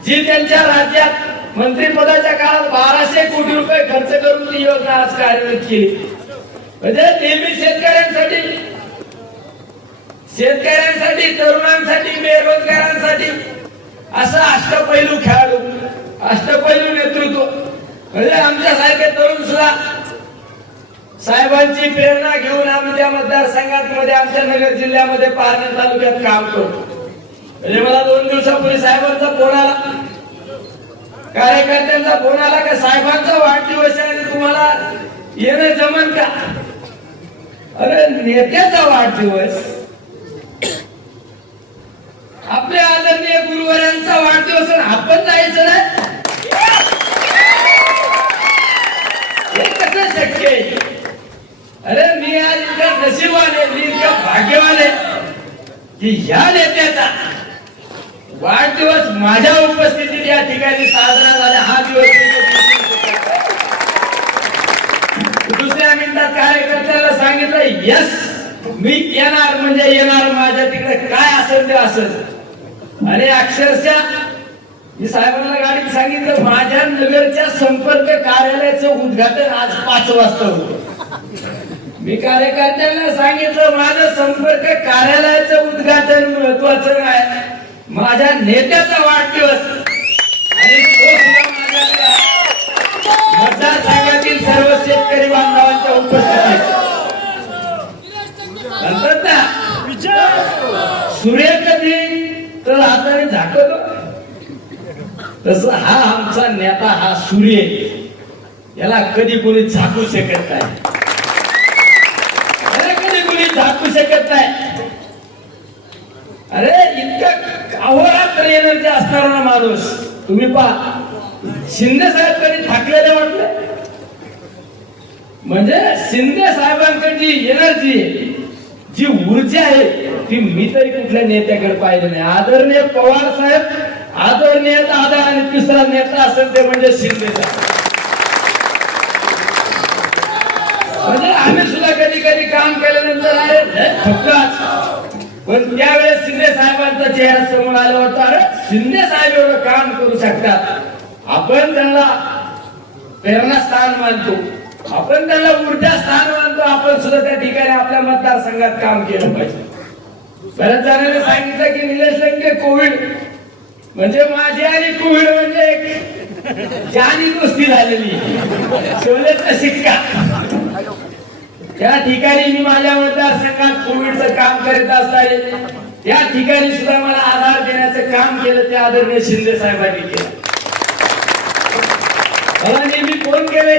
जी त्यांच्या राज्यात मंत्रिपदाच्या काळात 1200 कोटी रुपये खर्च करून ती योजना आज कार्यान्वित केली. म्हणजे नेहमी शेतकऱ्यांसाठी, तरुणांसाठी, बेरोजगारांसाठी असा अष्टपैलू खेळाडू, अष्टपैलू नेतृत्व. म्हणजे आमच्यासारखे तरुण सुद्धा साहेबांची प्रेरणा घेऊन आम्ही त्या मतदारसंघात मध्ये आमच्या नगर जिल्ह्यामध्ये पारनेर तालुक्यात काम करतो. म्हणजे मला 2 दिवसापूर्वी साहेबांचा फोन आला, कार्यकर्त्यांचा फोन आला का साहेबांचा वाढदिवस आहे आणि तुम्हाला येणं जमन का? अरे नेत्याचा वाढदिवस, आपल्या आदरणीय गुरुवारांचा वाढदिवस आपण जायचं नाही, हे कसं शक्य आहे? अरे मी आज इतका नशीबवान आहे, मी इतका भाग्यवान आहे की ह्या नेत्याचा वाढदिवस माझ्या उपस्थितीत या ठिकाणी साजरा झाला. हा दिवस दुसऱ्या मिनिटात कार्यकर्त्याला सांगितलं यस मी येणार, म्हणजे येणार, माझ्या तिकडे काय असेल ते असेल. आणि अक्षरशः मी साहेबांना गाडीत सांगितलं माझ्या नगरच्या संपर्क कार्यालयाचं उद्घाटन आज 5 वाजता होतं. मी कार्यकर्त्यांना सांगितलं माझं संपर्क कार्यालयाचं उद्घाटन महत्वाचं आहे, माझ्या नेत्याचा वाढदिवस आणि तो सुद्धा माझ्या मतदारसंघातील सर्व शेतकरी बांधवांच्या उपस्थितीत. नंतर ना सूर्य कधी तर हाताने झाकतो तसं हा आमचा नेता, हा सूर्य, याला कधी कोणी झाकू शकत नाही, कधी कोणी झाकू शकत नाही. अरे इतकं अहोरात्र एनर्जी असणारा माणूस तुम्ही पहा. शिंदे साहेब कधी थकलेले वाटले? म्हणजे शिंदे साहेबांकडे जी एनर्जी आहे, जी ऊर्जा आहे, ती मी तरी कुठल्या नेत्याकडे पाहिलं नाही. आदरणीय पवार साहेब, आदरणीय दादा आणि तिसरा नेता असेल ते म्हणजे शिंदे साहेब. म्हणजे आम्ही सुद्धा कधी कधी काम केल्यानंतर अरे थकलाच, पण त्यावेळेस शिंदे साहेबांचा चेहरा समोर आला होता. अरे शिंदे साहेब एवढं काम करू शकतात, आपण त्यांना प्रेरणास्थान मानतो, आपण त्यांना ऊर्जा स्थान मानतो, आपण सुद्धा त्या ठिकाणी आपल्या मतदारसंघात काम केलं पाहिजे. बऱ्याच जणांनी सांगितलं की निलेश लंके कोविड म्हणजे माझी आणि कोविड म्हणजे एक जानी दोस्ती झालेली, शोलेचा शिक्का. त्या ठिकाणी मी माझ्या मतदारसंघात कोविडचं काम करीत असताना त्या ठिकाणी सुद्धा मला आधार देण्याचं काम केलं ते आदरणीय शिंदे साहेबांनी केलं. मला नेहमी फोन केले,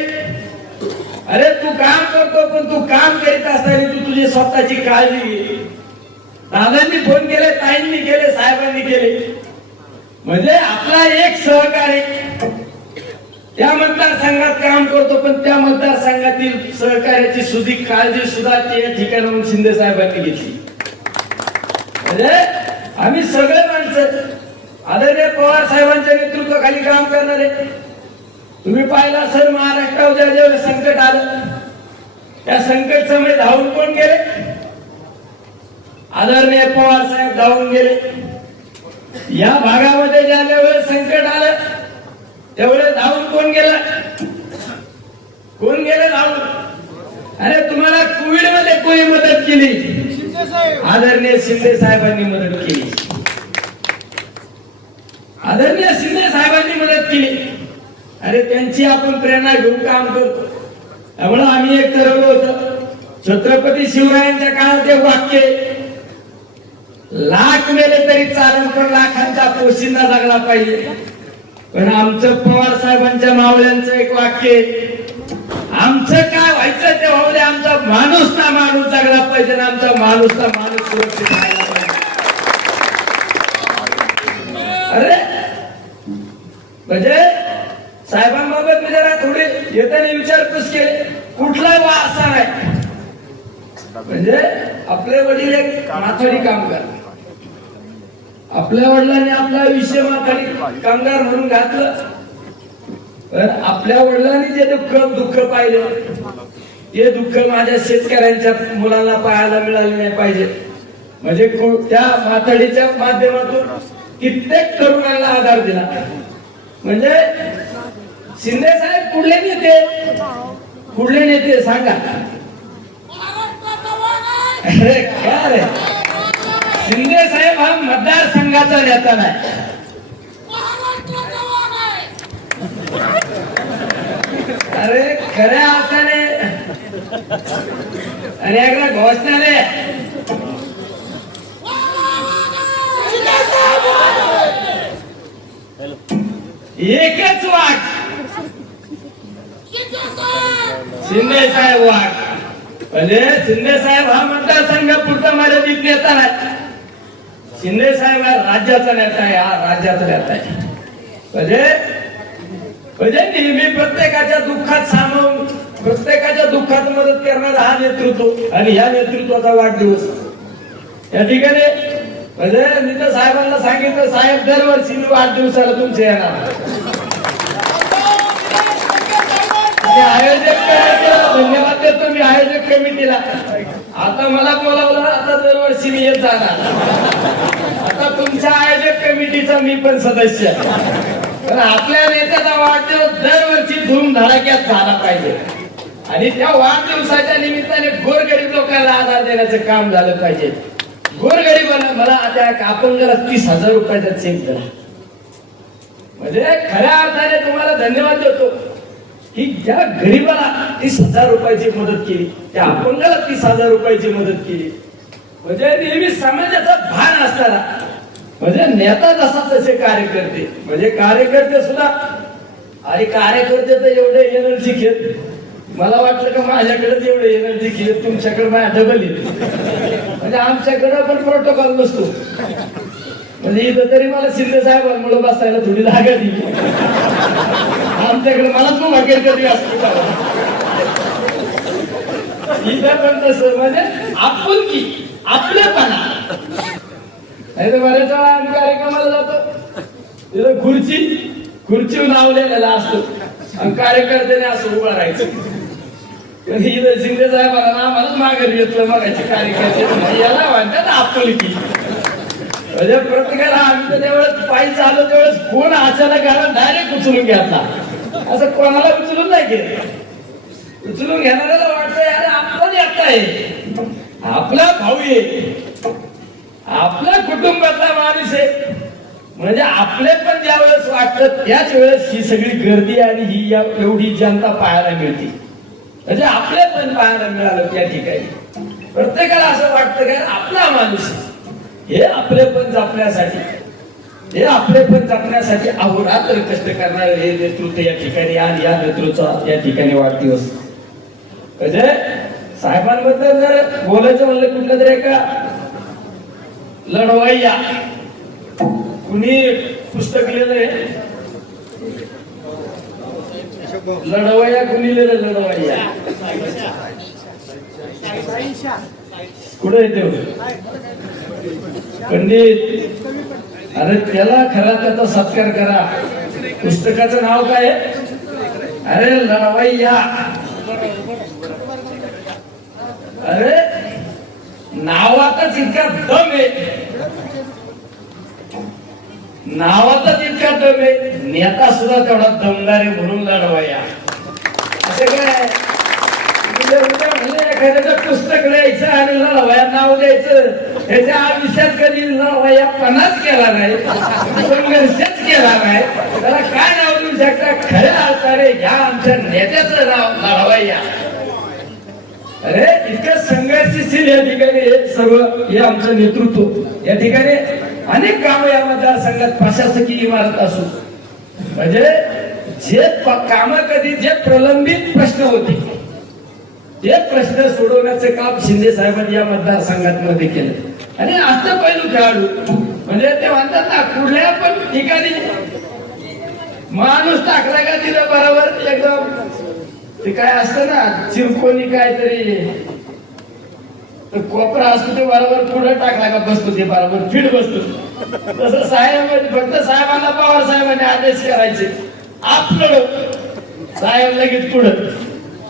अरे तू काम करतो पण तू काम करीत असताना तू तुझी स्वतःची काळजी घे. दादांनी फोन केले, ताईंनी केले, साहेबांनी केले. म्हणजे आपला एक सहकारी त्या मतदारसंघात काम करतो, पण त्या मतदारसंघातील सहकार्याची सुधी काळजी सुद्धा त्या ठिकाणाहून शिंदे साहेबांनी घेतली. म्हणजे आम्ही सगळे माणसं आदरणीय पवार साहेबांच्या नेतृत्वाखाली काम करणारे. तुम्ही पाहिलं असेल महाराष्ट्रावर ज्या जेवढं संकट आलं त्या संकट समय धावून कोण गेले? आदरणीय पवार साहेब धावून गेले. या भागामध्ये ज्या वेळेस संकट आलं त्यावेळेस धावून कोण गेलं? कोण गेलं धावून? अरे तुम्हाला कोविड मध्ये कोणी मदत केली? आदरणीय शिंदे साहेबांनी मदत केली. आदरणीय शिंदे साहेबांनी मदत केली. अरे त्यांची आपण प्रेरणा घेऊन काम करतो. त्यामुळे आम्ही एक ठरवलं होतं, छत्रपती शिवरायांच्या काळात एक वाक्य, लाख मेले तरी चालेल पण लाखांचा पोशिंदा जगला पाहिजे. पण आमचं पवार साहेबांच्या मावळ्यांचं एक वाक्य, आमचं काय व्हायचं ते व्हावले, आमचा माणूस ना माणूस जगला पाहिजे आणि आमचा माणूस ना माणूस सुरक्षित राहायला पाहिजे. अरे म्हणजे साहेबांबाबत मी जरा थोडी येताना विचारपूस केली, कुठला वा असा नाही. म्हणजे आपले वडील एक माथाडी कामगार, आपल्या वडिलांनी आपला विषय माथाडी कामगार म्हणून घातलं, पण आपल्या वडिलांनी जे दुःख पाहिले ते दुःख माझ्या शेतकऱ्यांच्या मुलांना पाहायला मिळाले नाही पाहिजे. म्हणजे त्या माथाडीच्या माध्यमातून कित्येक तरुणांना आधार दिला. म्हणजे शिंदे साहेब कुठले नेते सांगा? अरे काय रे, शिंदे साहेब हा मतदारसंघाचा नेता नाही. अरे खऱ्या अर्थाने आणि एकदा घोषणा दे, एकच वाट शिंदे साहेब वाट. म्हणजे शिंदे साहेब हा मतदारसंघ पुरता मर्यादित नेता नाही. शिंदे साहेब हा राज्याचा नेता आहे, हा राज्याचा नेता आहे. म्हणजे नेहमी प्रत्येकाच्या दुःखात सामावून प्रत्येकाच्या दुःखात मदत करणारा हा नेतृत्व आणि या नेतृत्वाचा वाढदिवस या ठिकाणी. म्हणजे मी तर साहेबांना सांगितलं, साहेब दरवर्षी मी वाढदिवसाला तुमचे येणार. आयोजक कमिटीला धन्यवाद देतो मी, आयोजक कमिटीला. आता मला बोलावलं, आता दरवर्षी मी येत जाणार. आता तुमच्या आयोजक कमिटीचा मी पण सदस्य आहे. पण आपल्या नेत्याचा वाढदिवस दरवर्षी धूमधडाक्यात झाला पाहिजे आणि त्या वाढदिवसाच्या निमित्ताने गोरगरीब लोकांना आधार देण्याचं काम झालं पाहिजे. गोरगरीबांना मला आता अपंगाला 30,000 रुपयाचा चेक दिला. म्हणजे खऱ्या अर्थाने तुम्हाला धन्यवाद देतो की ज्या गरीबाला 30,000 रुपयाची मदत केली, त्या अपंगाला 30,000 रुपयाची मदत केली. म्हणजे नेहमी समाजाचा भान असणारा म्हणजे नेता जसा तसे कार्यकर्ते. म्हणजे कार्यकर्ते सुद्धा, आणि कार्यकर्ते तर एवढे एनर्जी घेत, मला वाटलं का माझ्याकडे एवढे एनर्जी घेत तुमच्याकडे माझ्या डबल येते. म्हणजे आमच्याकडे पण प्रोटोकॉल नसतो. म्हणजे इथं तरी मला शिंदे साहेबांमुळे बसायला थोडी जागा दिली. आमच्याकडे मला तू भाग्य कधी असतो इथं पण तसं. म्हणजे आपुलकी, आपलेपणा. नाही तर बऱ्याच वेळा आम्ही कार्यक्रमाला जातो, तिथं खुर्ची लावलेला असतो आणि कार्यकर्त्याने असं उभं राहायचं. इथं शिंदे साहेबांना ना आम्हालाच माघारी घेतलं मगाची कार्यकर्ते याला म्हणतात आपुलकी. म्हणजे प्रत्येकाला आम्ही तर त्यावेळेस पायी चाललो त्यावेळेस कोण अचानक आला डायरेक्ट उचलून घ्यायचा, असं कोणाला उचलून नाही घेत. उचलून घेणाऱ्याला वाटतंय अरे आपलाच एकटा आहे, आपला भाऊ आहे, आपल्या कुटुंबातला माणूस आहे. म्हणजे आपले पण ज्या वेळेस वाटतं त्याच वेळेस ही सगळी गर्दी आणि ही एवढी जनता पाहायला मिळते. म्हणजे आपले पण पाहायला मिळालं त्या ठिकाणी. प्रत्येकाला असं वाटतं का आपला माणूस हे आपले पण जपण्यासाठी, हे आपले पण जपण्यासाठी अहोरात्र कष्ट करणारे हे नेतृत्व या ठिकाणी आणि या नेतृत्वाचा या ठिकाणी वाढदिवस. म्हणजे साहेबांबद्दल जर बोलायचं म्हणलं कुठलं तरी एका लढवय्या कुणी पुस्तक लिहिलंय, लढवय्या कुणी लिहिलं, लढवय्या कुठे येते पंडित, अरे त्याला खरा त्याचा सत्कार करा. पुस्तकाचं नाव काय आहे? अरे लढवय्या. अरे नावातच इतका दम आहे, नावातच इतका दम आहे. नेता सुद्धा तेवढा दमदार आहे म्हणून लढवय्या. असं काय एखाद्याचं पुस्तक लिहायचं आणि लढवय्या नाव द्यायचं, त्याच्या आयुष्यात कधी लढवय्यापणाच केला नाही, संघर्षच केला नाही, त्याला काय नाव देऊ शकता? खऱ्या अर्थाने ह्या आमच्या नेत्याचं नाव लढवय्या. अरे इतकं संघर्षशील या ठिकाणी हे सर्व हे आमचं नेतृत्व. या ठिकाणी अनेक कामं या मतदारसंघात प्रशासकीय इमारत असो, म्हणजे जे कामं कधी जे प्रलंबित प्रश्न होते ते प्रश्न सोडवण्याचं काम शिंदे साहेबांनी या मतदारसंघात मध्ये केलं. आणि असं पैलू खेळाडू म्हणजे ते म्हणतात ना कुठल्या पण ठिकाणी माणूस टाकला का तिला बरोबर एकदम ते काय असतं ना चिरकोणी काहीतरी कोपरा असतो ते बरोबर पुढे टाकला का बसतो, ते बरोबर फिट बसतो. तसं साहेब फक्त साहेबांना पवार साहेबांनी आदेश करायचे आपलं साहेब लगेच पुढं.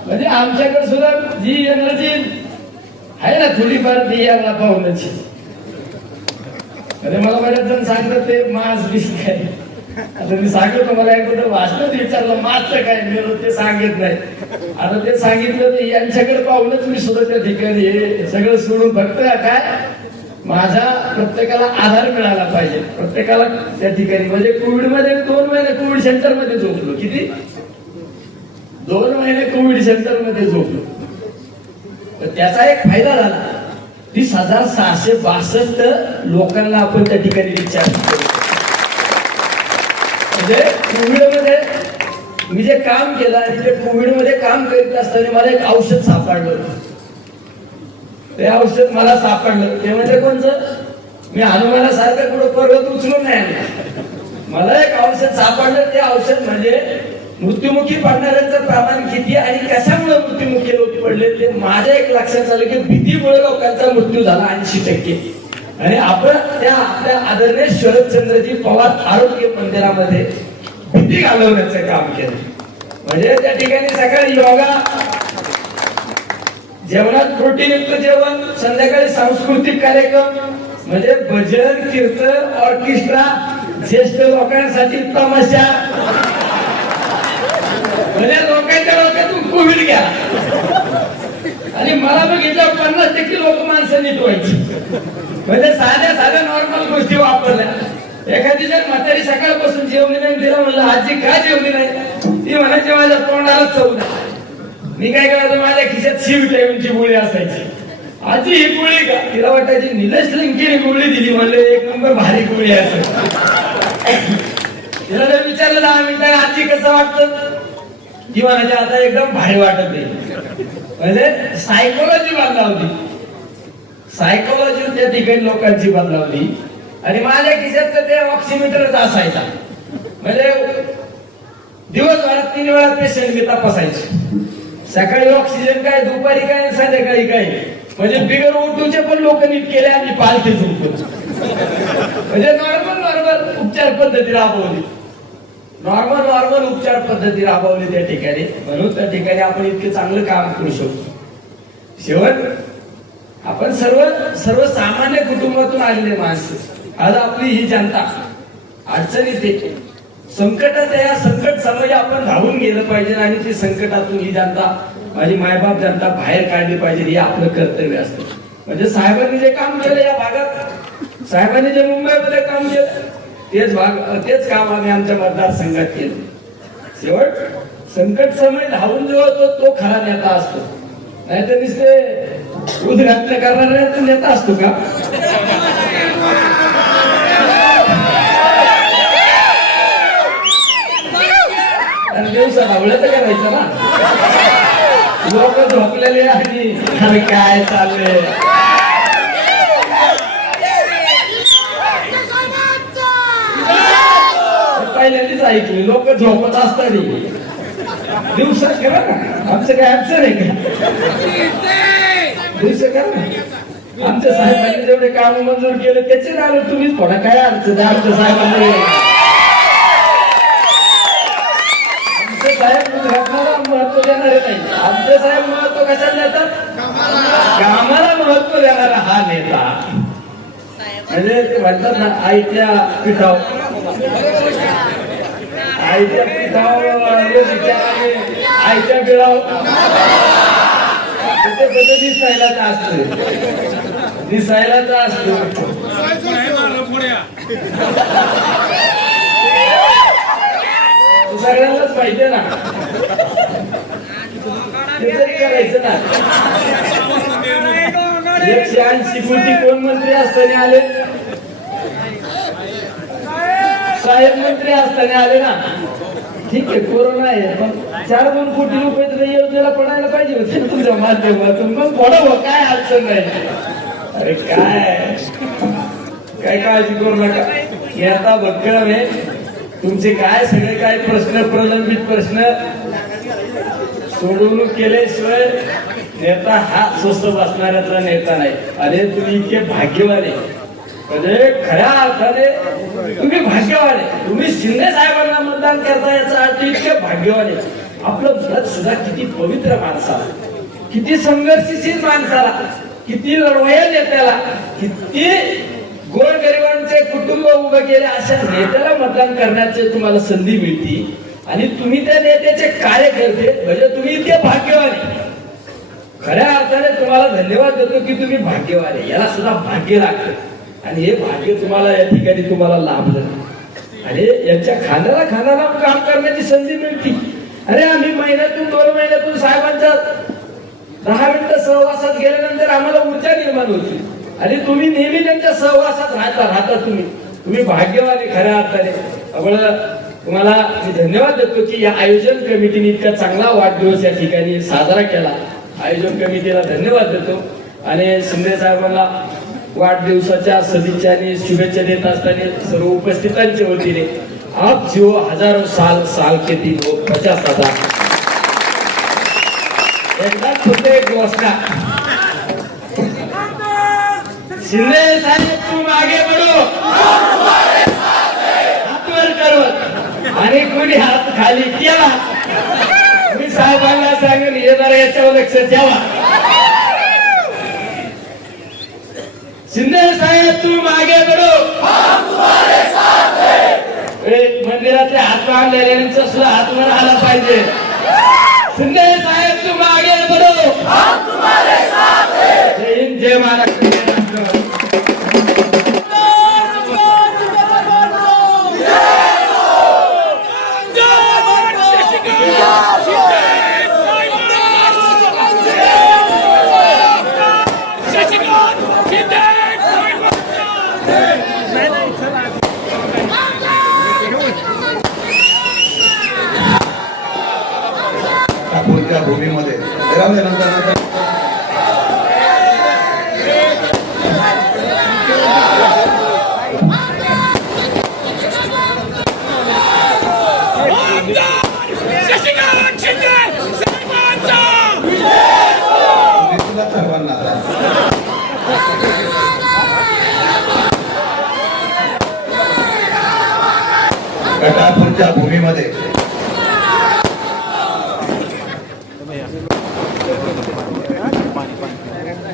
म्हणजे आमच्याकडे सुद्धा जी एनर्जी आहे ना थोडीफार ती यायला पाहूनच. अरे मला बऱ्याच जण सांगतात ते मास बीस काय, आता मी सांगतो मला एकदा वाचलं विचारलं मासचं काय, मी ते सांगत नाही. आता ते सांगितलं तर यांच्याकडे पाहूनच मी सुद्धा त्या ठिकाणी हे सगळं सोडून फक्त काय माझा प्रत्येकाला आधार मिळाला पाहिजे. प्रत्येकाला त्या ठिकाणी म्हणजे कोविड मध्ये 2 महिने कोविड सेंटर मध्ये झोपलो. किती? 2 महिने कोविड सेंटर मध्ये झोपलो. त्याचा एक फायदा झाला, 30,662 लोकांना आपण त्या ठिकाणी रिचार्ज केलं. म्हणजे कोविड मध्ये मी जे काम केलं आणि ते कोविड मध्ये काम करीत असताना मला एक औषध सापडलं. ते औषध मला सापडलं ते म्हणजे कोणचं? मी हनुमानासारखं कुठं पर्वत उचलून नाही आणला. मला एक औषध सापडलं. ते औषध म्हणजे मृत्युमुखी पडणाऱ्यांचं प्रमाण किती आणि कशामुळे मृत्युमुखी लोक पडले ते माझ्या एक लक्षात आलं की भीतीमुळे लोकांचा मृत्यू झाला 80%. आणि आपण त्या आपल्या आदरणीय शरदचंद्रजी पवार आरोग्य मंदिरामध्ये भीती घालवण्याचं काम केलं. म्हणजे त्या ठिकाणी सकाळी योगा, जेवणात प्रोटीनयुक्त जेवण, संध्याकाळी सांस्कृतिक कार्यक्रम म्हणजे भजन, कीर्तन, ऑर्केस्ट्रा, ज्येष्ठ लोकांसाठी तमाशा. म्हणजे लोकांच्या डोक्यातून कोविड गेला आणि मला बघितलं 50% लोक माणसं नीट व्हायची. म्हणजे साध्या नॉर्मल गोष्टी वापरल्या. एखादी जर म्हातारी सकाळपासून जेवली नाही, तिला म्हणलं आजी का जेवली नाही, ती म्हणायची माझ्या तोंडाला चव नाही. मी काय करायचो माझ्या खिशात सी विटॅमिनची गोळी असायची. आजी ही गोळी का? तिला वाटायची निलेश लंकेने गोळी दिली, म्हणलं 1 नंबर भारी गोळी असेल. तिला जर विचारलं 10 मिनिटांनी आजी कसं वाटतं, ती म्हणायची आता एकदम भारी वाटत नाही. म्हणजे सायकोलॉजी बदलावली, सायकोलॉजी त्या ठिकाणी लोकांची बदलावली. आणि माझ्या खिशात तर ते ऑक्सिमीटरच असायचा. म्हणजे दिवसभरात 3 वेळा पेशंट मी तपासायचे. सकाळी ऑक्सिजन काय, दुपारी काय, संध्याकाळी काय. म्हणजे बिगर ओटूचे पण लोक नीट केले आणि पालखी झुकतो. म्हणजे नॉर्मल उपचार पद्धती राबवली. नॉर्मल उपचार पद्धती राबवली त्या ठिकाणी, म्हणून त्या ठिकाणी आपण इतके चांगलं काम करू शकतो. शेवट आपण सर्वसामान्य कुटुंबातून आलेले माणसं, आज आपली ही जनता अडचणीत येते, संकटात आहे. या संकट समयी आपण धावून गेलं पाहिजे आणि ती संकटातून ही जनता, माझी मायबाप जनता बाहेर काढली पाहिजे, हे आपलं कर्तव्य असतं. म्हणजे साहेबांनी जे काम केलं या भागात, साहेबांनी जे मुंबईमध्ये काम केलं तेच काम आम्ही आमच्या मतदारसंघात केलं. शेवट संकट समय धावून जो होतो तो खरा नेता असतो, नाहीतर नुसते उद्घाटन करणारा नेता असतो का? आणि दिवसा धावलं तर करायचं ना, लोक झोपलेले आणि काय चाललंय. पहिल्यांदाच ऐकले लोक झोपत असताना दिवसा करा ना, आमचं काय अडचण आहे का? दिवसा करा ना. आमच्या साहेबांनी जेवढे काम मंजूर केले त्याचे नाव तुम्ही थोडा काय अडचण आहे आमच्या साहेबांनी? आमचे साहेब घटनाला महत्व देणारे नाही, आमचे साहेब महत्व कशाला देतात? कामाला महत्व देणारा हा नेता. म्हणजे ते म्हणतात ना, आईच्या पिठावर आईच्या बिळावर दिसायलाच असतो. सगळ्यांनाच पाहिजे ना, ते तरी करायचं ना. 180 कोटी कोण मंत्री असताना आले? साहेब मंत्री असताना आले ना. ठीक आहे, कोरोना आहे, पण 4-2 कोटी रुपये तर योजनेला पडायला पाहिजे होते तुमच्या माध्यमातून. मग पडावं, काय अडचण नाही. अरे काय काळजी करू नका, नेता भक्कम आहे. तुमचे काय सगळे काय प्रश्न, प्रलंबित प्रश्न सोडवणूक केल्याशिवाय नेता हा स्वस्त बसणाऱ्याचा नेता नाही. अरे तुम्ही इतके भाग्यवान आहे, म्हणजे खऱ्या अर्थाने तुम्ही भाग्यवान आहे. तुम्ही शिंदे साहेबांना मतदान करता याचा अर्थ इतके भाग्यवान आहे. आपलं व्रत सुद्धा किती पवित्र माणसाला, किती संघर्षशील माणसाला, किती लढवया नेत्याला, किती गोरगरिबांचे कुटुंब उभं केले अशा नेत्याला मतदान करण्याची तुम्हाला संधी मिळते आणि तुम्ही त्या नेत्याचे कार्यकर्ते, म्हणजे तुम्ही इतके भाग्यवान आहे. खऱ्या अर्थाने तुम्हाला धन्यवाद देतो की तुम्ही भाग्यवान आहे. याला सुद्धा भाग्य लागतं आणि हे भाग्य तुम्हाला या ठिकाणी तुम्हाला लाभलं आणि यांच्या खांद्याला काम करण्याची संधी मिळते. अरे आम्ही महिन्यातून 2 महिन्यातून साहेबांच्या 10 मिनिटं सहवासात गेल्यानंतर आम्हाला ऊर्जा निर्माण होती आणि तुम्ही नेहमी त्यांच्या सहवासात राहता. तुम्ही भाग्यवान आहे खऱ्या अर्थाने. त्यामुळे तुम्हाला मी धन्यवाद देतो की या आयोजन कमिटीने इतका चांगला वाढदिवस या ठिकाणी साजरा केला. आयोजन कमिटीला धन्यवाद देतो आणि शिंदे साहेबांना वाढदिवसाच्या सदिच्छा आणि शुभेच्छा देत असताना सर्व उपस्थितांच्या वतीने आप जिओ हजारो साल के दिन हो 50,000. एकदाच फक्त एक घोषणा, शिंदे साहेब तुम आगे बढ़ो, हात वर करवत आणि कोणी हात खाली केला मी साहेबांना सांगेन हे जरा याच्यावर लक्ष ठेवा. शिंदे साहेब तुम आगे बढ़ो, हम तुम्हारे साथ हैं. मंदिरातले हात बांधलेल्यांचा सुद्धा हात वर आला पाहिजे. शिंदे साहेब तुम आगे बढ़ो, हम तुम्हारे साथ हैं. जय हिंद, जय महाराष्ट्र. भूमीमध्ये फिरवल्यानंतर कटापूरच्या भूमीमध्ये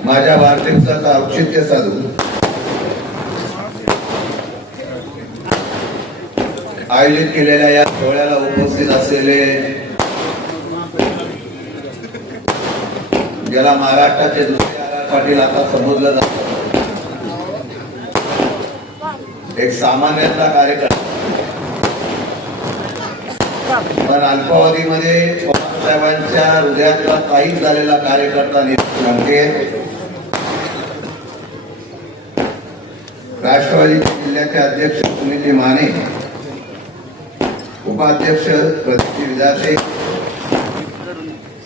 माझ्या वाढदिवसाचं औचित्य साधून आयोजित केलेल्या या सोहळ्याला उपस्थित असलेले ज्याला महाराष्ट्राचे दुसरे आर पाटील आता संबोधलं जातं, एक सामान्यातला कार्यकर्ता, पण अल्पावधीमध्ये पवारसाहेबांच्या हृदयातला ताईत झालेला कार्यकर्ता लंके, राष्ट्रवादी जिल्ह्याचे अध्यक्ष सुनील माने, उपाध्यक्ष प्रदीप विधाते,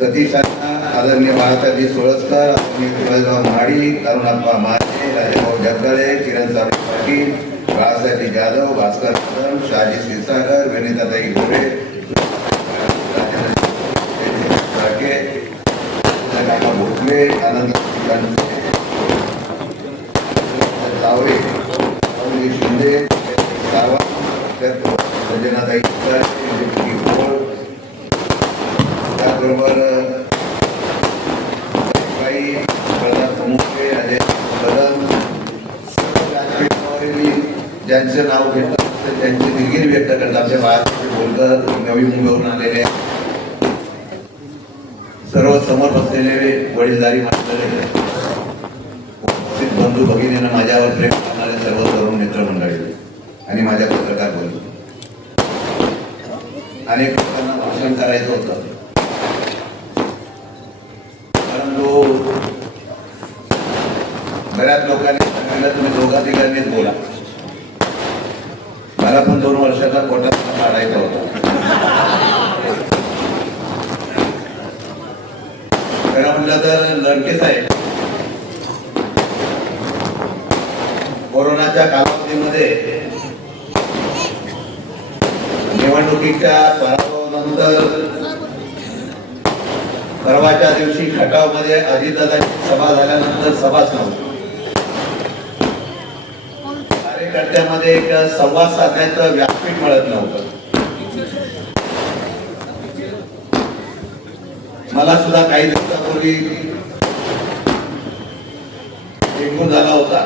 सतीश अण्णा, आदरणीय बाळासाहेब सोळसकर, आदरणीय शिवाजीराव महाडी, अरुणाप्पा माने, राजेभाऊ जगदळे, किरण सावंत पाटील, बाळासाहेब जाधव, भास्कर कदम, शहाजी क्षीरसागर, विनीताताई गोरे, काका भोसले, आनंद जावळे, शिंदे, संजनाताई, त्याचबरोबर अजय कदम, ज्यांचं नाव घेतलं त्यांची दिलगिरी व्यक्त करतात. आमच्या बाळासाहेब बोलकर नवी मुंबईवरून आलेले, सर्व समोर बसलेले वडीलधारी माणसं, बंधू भगिनींना, माझ्यावर प्रेम करणारे सर्व तरुण मित्रमंडळी आणि माझ्या पत्रकार बंधू, अनेक लोकांना भाषण करायचं होतं, परंतु बऱ्याच लोकांनी सांगितलं तुम्ही दोघा तिघांनीच बोला. मला पण 2 वर्षाचा कोटा काढायचा होता. खरं म्हटलं तर लंके साहेब कोरोनाच्या कालावधीमध्ये निवडणुकीच्या पराभवानंतर परवाच्या दिवशी खटावमध्ये अजितदादांची सभा झाल्यानंतर सभाच नव्हती. कार्यकर्त्यामध्ये एक संवाद साधण्याचं व्यासपीठ मिळत नव्हतं. मला सुद्धा काही दिवसापूर्वी डेंग्यू झाला होता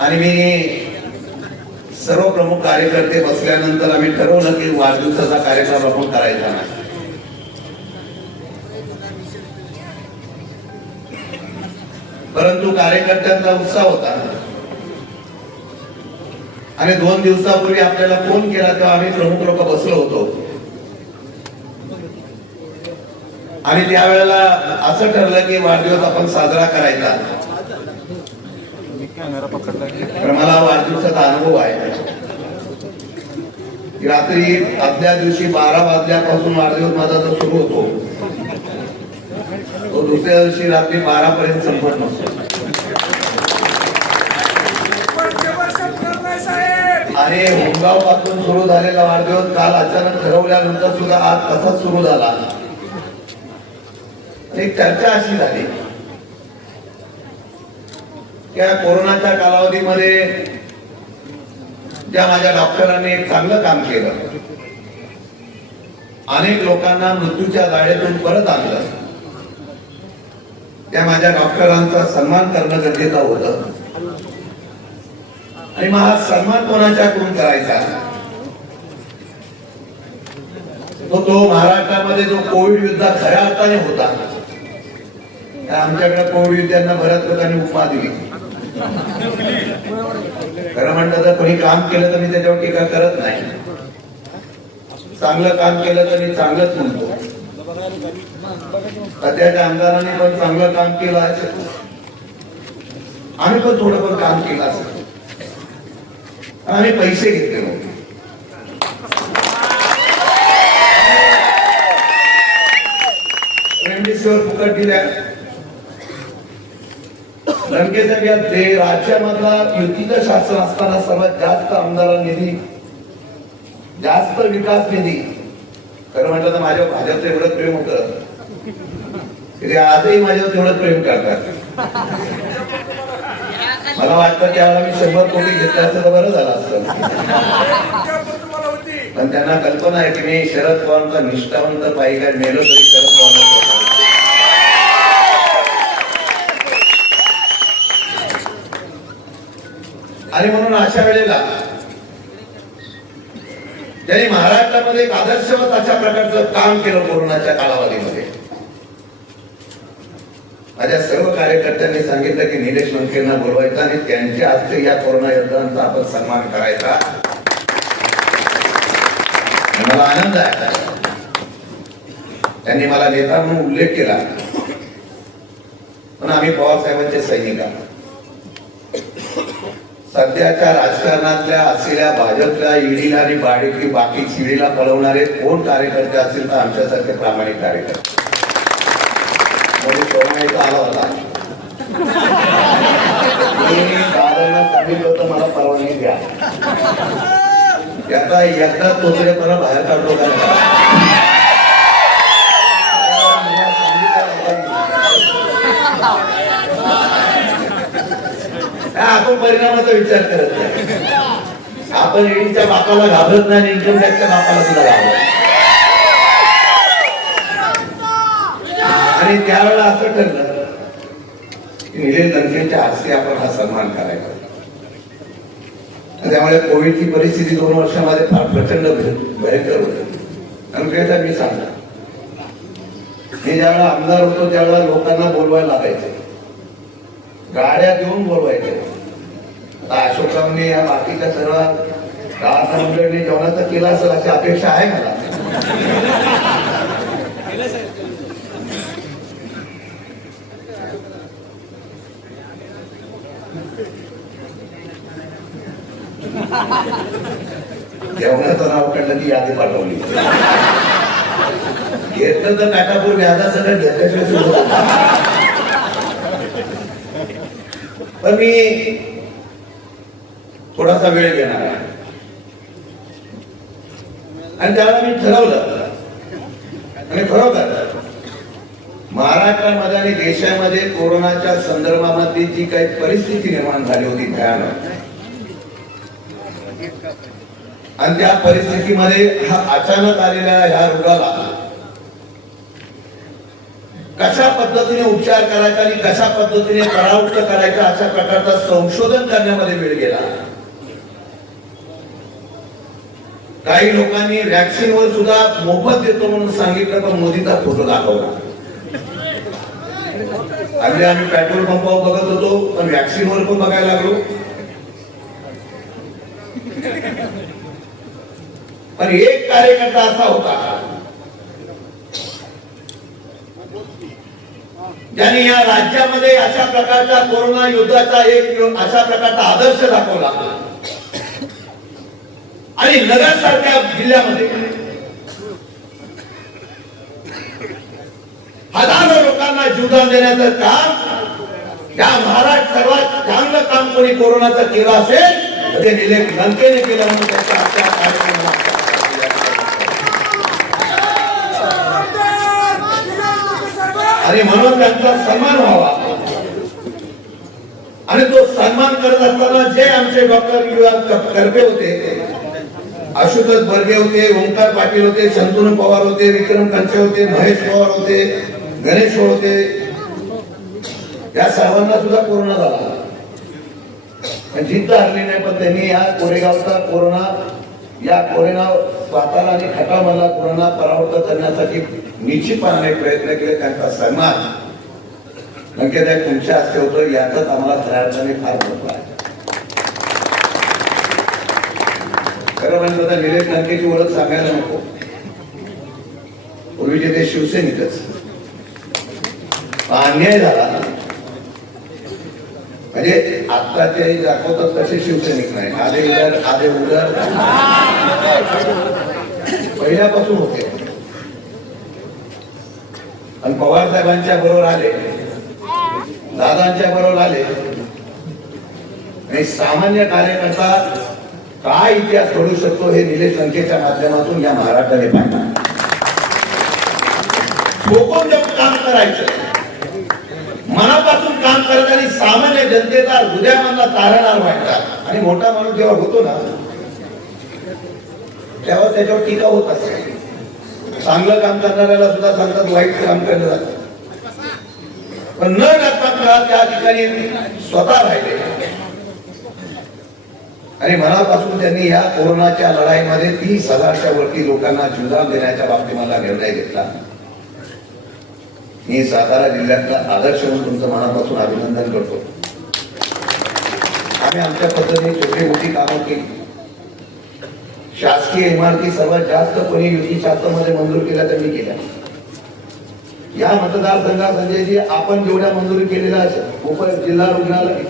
आणि मी सर्व प्रमुख कार्यकर्ते बसल्यानंतर आम्ही ठरवलं की वाढदिवसाचा कार्यक्रम आपण करायचा नाही. परंतु कार्यकर्त्यांचा उत्साह होता आणि 2 दिवसापूर्वी आपल्याला फोन केला तेव्हा आम्ही प्रमुख लोक बसलो होतो आणि त्यावेळेला असं ठरलं की वाढदिवस आपण साजरा करायचा. तर मला वाढदिवसाचा अनुभव आहे. रात्री आदल्या दिवशी 12 वाजल्यापासून वाढदिवस माझा जो सुरू होतो तो दुसऱ्या दिवशी रात्री 12 पर्यंत संपत नसतो. आणि होमगाव पासून सुरू झालेला वाढदिवस काल अचानक ठरवल्यानंतर सुद्धा आज तसाच सुरू झाला. एक चर्चा अशी झाली त्या कोरोनाच्या कालावधीमध्ये ज्या माझ्या डॉक्टरांनी एक चांगलं काम केलं, अनेक लोकांना मृत्यूच्या दाढेतून परत आणलं, त्या माझ्या डॉक्टरांचा सन्मान करणं गरजेचं होतं. आणि मग हा सन्मान कोणाच्याकडून करायचा, तो महाराष्ट्रामध्ये जो कोविड युद्ध खऱ्या अर्थाने होता. आमच्याकडे कोविड युद्धांना बऱ्याच लोकांनी उपमा दिली. खरं म्हणलं तर कोणी काम केलं तर मी त्याच्यावर टीका करत नाही. चांगलं काम केलं तर मी चांगलंच म्हणतो. सध्याच्या आमदारांनी पण चांगलं काम केलं असेल, आम्ही पण थोडं पण काम केलं असेल, आम्ही पैसे घेतले नव्हते. रेमडेसिवीर फुकट दिल्या. लंकेसाहेब या राज्यामधला युतीचं शासन असताना सर्वात जास्त आमदारांना निधी, जास्त विकास निधी, खरं म्हटलं तर माझ्या भाजपचं एवढं प्रेम होतं की आजही माझ्यावर तेवढं प्रेम करतात. मला वाटतं त्यावेळेला मी 100 कोटी घेतलं असतं तर बरं झालं असतं. तुम्हाला होती पण त्यांना कल्पना आहे की मी शरद पवारांचा निष्ठावंत पाहिजे मेलो तरी शरद पवार. आणि म्हणून अशा वेळेला त्यांनी महाराष्ट्रामध्ये एक आदर्शवत अशा प्रकारचं काम केलं कोरोनाच्या कालावधीमध्ये. माझ्या सर्व कार्यकर्त्यांनी सांगितलं की निलेश लंकेंना बोलवायचं आणि त्यांच्या हस्ते या कोरोना योद्धांचा आपण सन्मान करायचा. मला आनंद आहे त्यांनी मला नेता म्हणून उल्लेख केला, पण आम्ही पवार साहेबांचे सैनिक आहोत. सध्याच्या राजकारणातल्या असलेल्या भाजपच्या ईडीला आणि बाकी शिडीला पळवणारे कोण कार्यकर्ते असतील तर आमच्यासारखे प्रामाणिक कार्यकर्ते. म्हणून कोरोना आला होता, मी दादांना सांगितलं होतं मला परवानगी द्या. त्याचा एकदा तोतरेपणा बाहेर काढतो का? आपण परिणामाचा विचार करत नाही. आपण ईडीच्या बापाला घाबरत नाही, इन्कम टॅक्सच्या बापाला सुद्धा घाबरत. आणि त्यावेळेला असं ठरलं की निलेश लंकेंच्या हस्ते आपण हा सन्मान करायचा. त्यामुळे कोविडची परिस्थिती 2 वर्षामध्ये फार प्रचंड भयंकर होती. आणि मी सांगतो, मी ज्यावेळेला आमदार होतो त्यावेळेला लोकांना बोलवायला लागायचे, गाड्या देऊन बोलवायचे. आता अशोकरावने या बाकीच्या सर्व गावाच्या मंडळींनी जेवणाचं केलं असेल अशी अपेक्षा आहे मला. जेवणाचं नाव काढलं की यादी पाठवली. घेतलं तर टाटापूर व्याजा सगळं घेतल्याशिवाय सुरू. पण मी थोडासा वेळ घेणार आहे. आणि त्याला मी ठरवलं, आणि खरोखर महाराष्ट्रामध्ये आणि देशामध्ये कोरोनाच्या संदर्भामध्ये जी काही परिस्थिती निर्माण झाली होती भयानक, आणि त्या परिस्थितीमध्ये हा अचानक आलेल्या ह्या रोगाला कशा पद्धतीने उपचार करायचा आणि कशा पद्धतीने परावृत्त करायचा अशा प्रकारचा संशोधन करण्यामध्ये वेळ गेला. काही लोकांनी व्हॅक्सिनवर सुद्धा मोफत देतो म्हणून सांगितलं, पण मोदीचा फोटो दाखवला. अगदी आम्ही पेट्रोल पंपावर बघत होतो, पण व्हॅक्सिनवर पण बघायला लागलो. पण एक कार्यकर्ता असा होता ज्यांनी या राज्यामध्ये अशा प्रकारच्या कोरोना युद्धाचा एक अशा प्रकारचा आदर्श दाखवला. आणि नगर सारख्या जिल्ह्यामध्ये हजारो लोकांना जीवदान देण्याचं काम या महाराष्ट्र सर्वात चांगलं काम कोणी कोरोनाचं केलं असेल ते निलेश लंकेने केलं म्हणून त्याच्या आजच्या कार्यक्रमाला. आणि म्हणून त्यांचा सन्मान व्हावा. आणि तो सन्मान करत असताना जे आमचे डॉक्टर करपे होते, आशुतोष बर्गे होते, ओंकार पाटील होते, शंतनू पवार होते, विक्रम कंचे होते, महेश पवार होते, गणेश होते, या सर्वांना सुद्धा कोरोना झाला. जिद्द हरली नाही, पण त्यांनी या कोरेगावचा कोरोना स्वतःला आणि खटावमधला कोरोना परावृत्त करण्यासाठी निश्चितपणाने प्रयत्न केले. त्यांचा सन्मान लंकेताई तुमच्या हस्ते होतो, याचाच आम्हाला खऱ्या अर्थाने फार महत्व आहे. खरं म्हणजे आता निलेश लंकेची ओळख सांगायला नको, पूर्वीचे ते शिवसैनिकच. अन्याय झाला म्हणजे आता ते दाखवतात तसे शिवसैनिक नाही, आधे इधर आधे उधर पहिल्यापासून होते. आणि पवार साहेबांच्या बरोबर आले, दादांच्या बरोबर आले, आणि सामान्य कार्यकर्ता काय इतिहास घडू शकतो हे निलेश लंकेच्या माध्यमातून या महाराष्ट्राने पाहिलं. ठोकून देऊन काम करायचं, मनापासून काम करत आणि सामान्य जनतेचा हृदयामधला तारणार व्हायचा. आणि मोठा माणूस जेव्हा होतो ना तेव्हा त्याच्यावर टीका होत असते. चांगलं काम करणाऱ्याला सुद्धा सांगतात वाईट काम केलं जातं. पण न डगमगता त्या ठिकाणी स्वतः राहिले आणि मनापासून त्यांनी या कोरोनाच्या लढाईमध्ये 30,000च्या वरती लोकांना जीवदान देण्याच्या बाबतीत मला निर्णय घेतला. मी सातारा जिल्ह्यातला आदर्श म्हणून तुमचं मनापासून अभिनंदन करतो. आम्ही आमच्या पद्धतीने छोटी मोठी कामं केली. शासकीय इमारती सर्वात जास्त कोणी युतीच्या हातामध्ये मंजूर केल्या तर मी केल्या. या मतदारसंघात संजयजी आपण जेवढ्या मंजुरी केलेल्या उप जिल्हा रुग्णालय,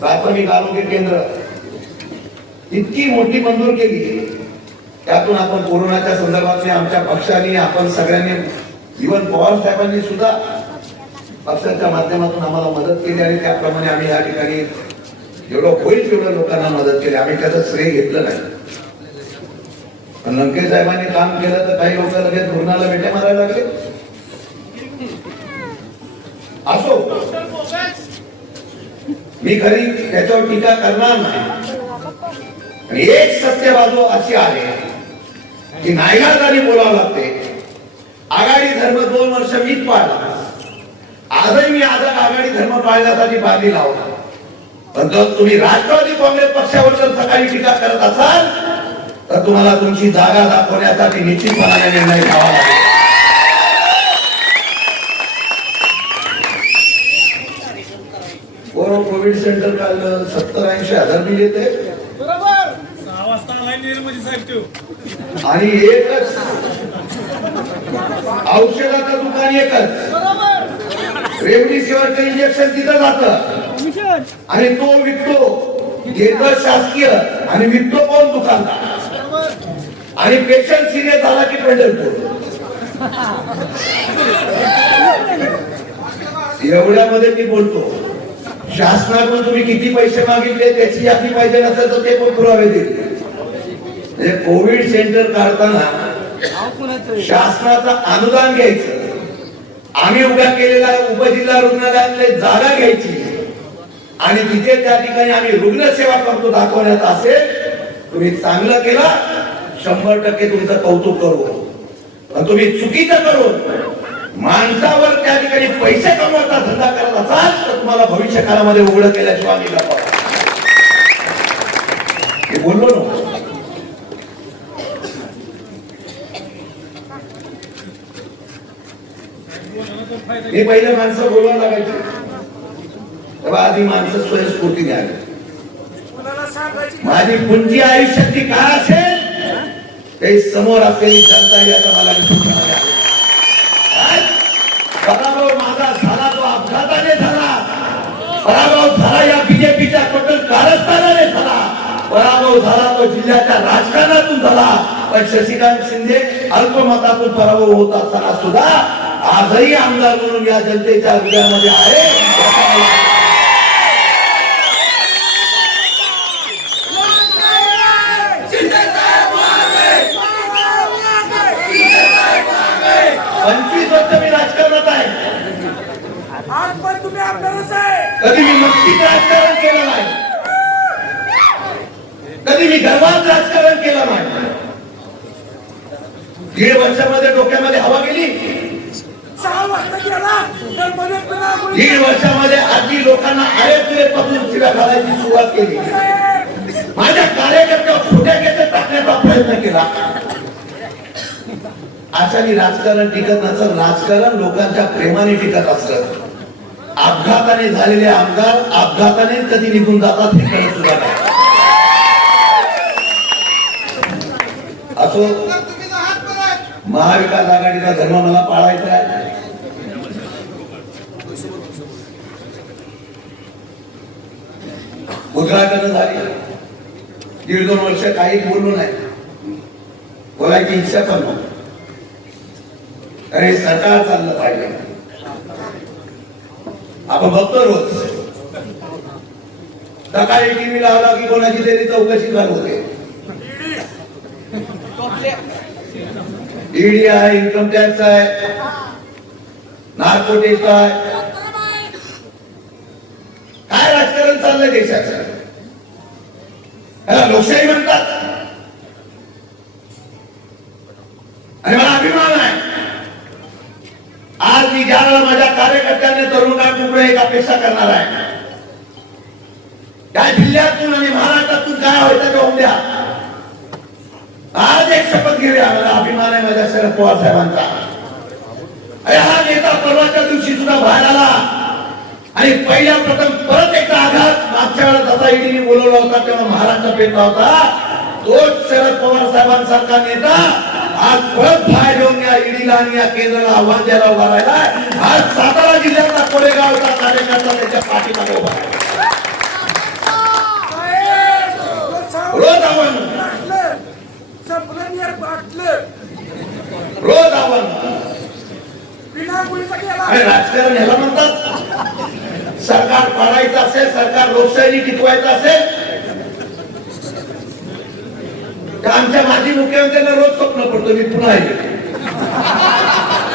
प्राथमिक आरोग्य केंद्र इतकी मोठी मंजूर केली. त्यातून आपण कोरोनाच्या संदर्भात आमच्या पक्षाने आपण सगळ्यांनी इव्हन पवार साहेबांनी सुद्धा पक्षाच्या माध्यमातून आम्हाला मदत केली आणि त्याप्रमाणे आम्ही या ठिकाणी जेवढं होईल तेवढं लोकांना मदत केली. आम्ही त्याचं श्रेय घेतलं नाही. पण लंके साहेबांनी काम केलं तर काही लोक लगेच रुग्णाला भेटे मारायला लागले. असो, मी खरी त्याच्यावर टीका करणार नाही. आणि एक सत्य बाजू अशी आहे की नाईलाजाने बोलावं लागते. आघाडी धर्म 2 वर्ष मीच पाळला. आजही मी आघाडी धर्म पाळण्यासाठी बाजी लावला. पण जर तुम्ही राष्ट्रवादी काँग्रेस पक्षावर जर सकाळी टीका करत असाल तर तुम्हाला तुमची जागा दाखवण्यासाठी निश्चितपणाने निर्णय घ्यावा लागेल. कोविड सेंटर काढलं 70-80 हजार बिल येते आणि एकच औषधाचं दुकान एकच. रेमडेसिवीरचं इंजेक्शन तिथं जातं आणि तो विकतो. घेतं शासकीय आणि विकतो कोण? दुकानदार. आणि पेशंट सिरियस झाला की पंढरपूर. एवढ्यामध्ये मी बोलतो शासनाकडून तुम्ही किती पैसे मागितले त्याची यादी पाहिजे नसेल तर ते पण पुरावे देईल. कोविड सेंटर काढताना शासनाचं अनुदान घ्यायचं. आम्ही उभ्या केलेल्या उपजिल्हा रुग्णालयातले जागा घ्यायची आणि तिथे त्या ठिकाणी आम्ही रुग्णसेवा करतो दाखवण्यात असेल. तुम्ही चांगलं केलं 100% तुमचं कौतुक करू. पण तुम्ही चुकीचं करून माणसावर त्या ठिकाणी पैसे कमवायचा धंदा करत असाल तर तुम्हाला भविष्य काळामध्ये उघड केल्याशिवाय मी गप्पा हे बोललो ना. हे पहिले माणसं बोलवायला लागायची तेव्हा आधी माणसं स्वयंस्फूर्तीने आली. माझी पुंजी आयुष्याची काय असेल ते समोर असलेली जनता याचा मला पराभव माझा झाला तो अपघाताने झाला. पराभव झाला या बीजेपीच्या कठोर कारस्थानाने झाला. पराभव झाला तो जिल्ह्याच्या राजकारणातून झाला. पण शशिकांत शिंदे अल्पमतातून पराभव होत असताना सुद्धा आजही आमदार म्हणून या जनतेच्या हृदयामध्ये आहे. मी राजकारणात आहे. कधी मी मस्तीत राजकारण केलं नाही. कधी मी गर्वात राजकारण केलं नाही. 1.5 वर्षामध्ये डोक्यामध्ये हवा गेली. 1.5 वर्षामध्ये आधी लोकांना आळे पासून शिव्या घालायची सुरुवात केली. माझ्या कार्यकर्त्यावर खोट्या केस टाकण्याचा प्रयत्न केला. अशाने राजकारण टिकत नसतं. राजकारण लोकांच्या प्रेमाने टिकत असतं. अपघाताने झालेले आमदार अपघाताने कधी निघून जातात हे कळत सुद्धा नाही. असो, महाविकास आघाडीचा धर्म मला पाळायचा आहे. उद्घाटन झाली. 1.5-2 वर्ष काही बोललो नाही. बोलायची इच्छा पण नव्हती. अरे सरकार चाललं पाहिजे. आपण बघतो रोज सकाळी टीव्ही लावला की कोणाची तरी चौकशी चालू होते. ईडी आहे, इन्कम टॅक्स आहे, नार्कोटिक्स आहे. चाललंय देशाचं. याला लोकशाही म्हणतात. आणि मला अभिमान आहे आज मी ज्या वेळेला माझ्या कार्यकर्त्यांनी तरुण कुकडे एक अपेक्षा करणार आहे. त्या जिल्ह्यातून आणि महाराष्ट्रातून काय व्हायचं ते होऊन द्या. आज एक शपथ घेऊया. मला अभिमान आहे माझ्या शरद पवार साहेबांचा. हा नेता परवाच्या दिवशी सुद्धा बाहेर आला आणि पहिल्या प्रथम परत एकदा आघात मागच्या वेळेला जसा ईडीने बोलवला होता तेव्हा महाराष्ट्र पेटला होता. तोच शरद पवार साहेबांसारखा नेता आज परत बाहेर येऊन या ईडीला आणि या केंद्राला आव्हान द्यायला उभा राहिला. आज सातारा जिल्ह्यातला कोरेगावचा कार्यकर्ता त्याच्या पाठीमागे उभा आहे. रोज आव्हान रोज आव्हान आणि राजकारण याला म्हणतात. सरकार पाडायचं असेल, सरकार लोकशाही टिकवायचं असेल तर आमच्या माजी मुख्यमंत्र्यांना रोज स्वप्न पडतो मी पुन्हा येईल.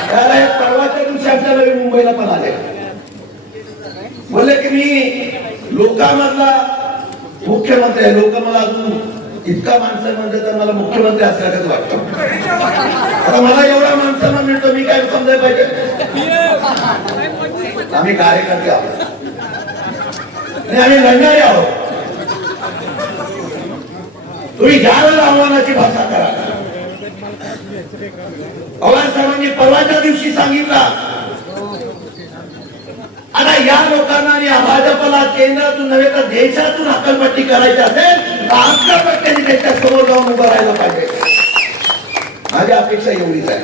त्याला एक परवाच्या दिवशी आमच्या नवी मुंबईला पण आले. बोलले की मी लोकांमधला मुख्यमंत्री आहे. लोक मला अजून इतका माणसं म्हणते तर मला मुख्यमंत्री असल्याच वाटतं. आता मला एवढा माणसांना मिळतो मी काय समजायला पाहिजे. आम्ही कार्यकर्ते आहोत आणि आम्ही लढणारे आहोत. तुम्ही ज्या वेळेला आव्हानाची भाषा करा. पवार साहेबांनी परवाच्या दिवशी सांगितलं आता या लोकांना आणि भाजपला केंद्रातून नव्हे तर देशातून हकालपट्टी करायची असेल तर आपल्या पक्षाने त्याच्या समोर जाऊन उभं राहायला पाहिजे. माझी अपेक्षा एवढीच आहे.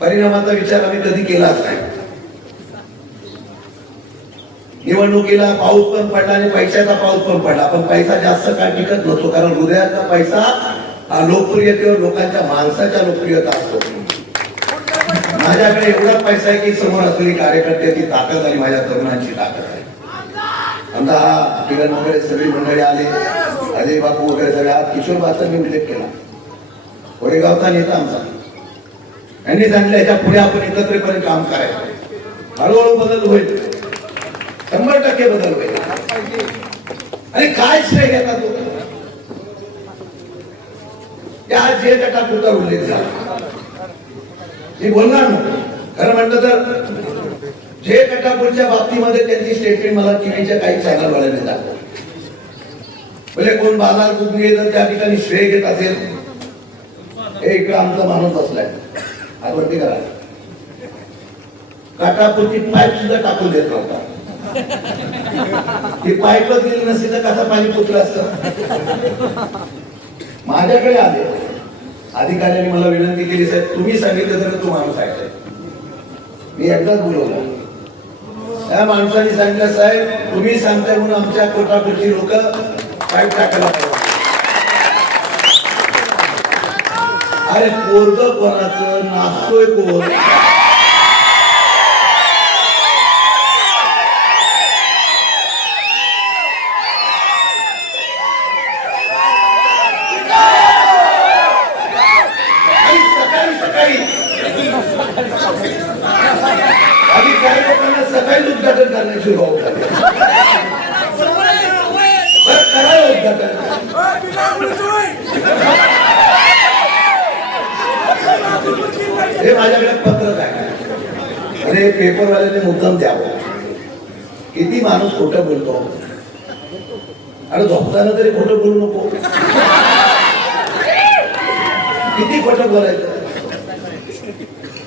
परिणामाचा विचार आम्ही कधी केलाच नाही. निवडणुकीला पाऊस पण पडला आणि पैशाचा पाऊस पण पडला पण पैसा जास्त काळ टिकत नसतो. कारण हृदयाचा पैसा हा लोकप्रियतेवर लोकांच्या माणसाच्या लोकप्रियता असतो. माझ्याकडे एवढा पैसा आहे की समोर असलेली कार्यकर्त्याची ताकद आणि माझ्या तरुणांची ताकद आहे. आमचा हा किरण वगैरे सगळी मंडळी आले, अजय बापू वगैरे सगळे. आज किशोर बाचा मी उल्लेख केला. कोरेगावचा नेता आमचा यांनी सांगितलं याच्या पुढे आपण एकत्रितपणे काम करायचं. हळूहळू बदल होईल, 100% बदल होईल. आणि काय श्रेय घेतात तो त्या जे गटापुरता उल्लेख झाला मी बोलणार ना. खरं म्हटलं तर जे गटापूरच्या बाबतीमध्ये त्यांची स्टेटमेंट मला टीव्हीच्या काही चॅनल वाल्याने दाखवलं. म्हणजे कोण बाजार कुठे जर त्या ठिकाणी श्रेय घेत असेल हे इकडे आमचा माणूस बसलाय आठवणी करा. काटापूरची पाईप सुद्धा टाकून देत नव्हता. ती पाईपच दिली नसती तर कसं पाणी पुचलं असतं. माझ्याकडे आले अधिकाऱ्यांनी मला विनंती केली साहेब तुम्ही सांगितलं तर तो माणूस आहे. मी एकदाच बोलवला. त्या माणसाने सांगितलं साहेब तुम्ही सांगताय म्हणून आमच्या कोटापूरची लोक पाईप टाकायला पाहिजे. अरे पोरग कोणाचं नाचतोय कोण. आम्ही काही लोकांना सकाळीच उद्घाटन करण्याची भाव करावं उद्घाटन. हे माझ्याकडे पत्रक आहे आणि पेपरवाल्याने मुद्दाम द्यावं. किती माणूस खोटं बोलतो आणि झोपताना तरी खोटं बोलू नको. किती खोटं बोलायचं.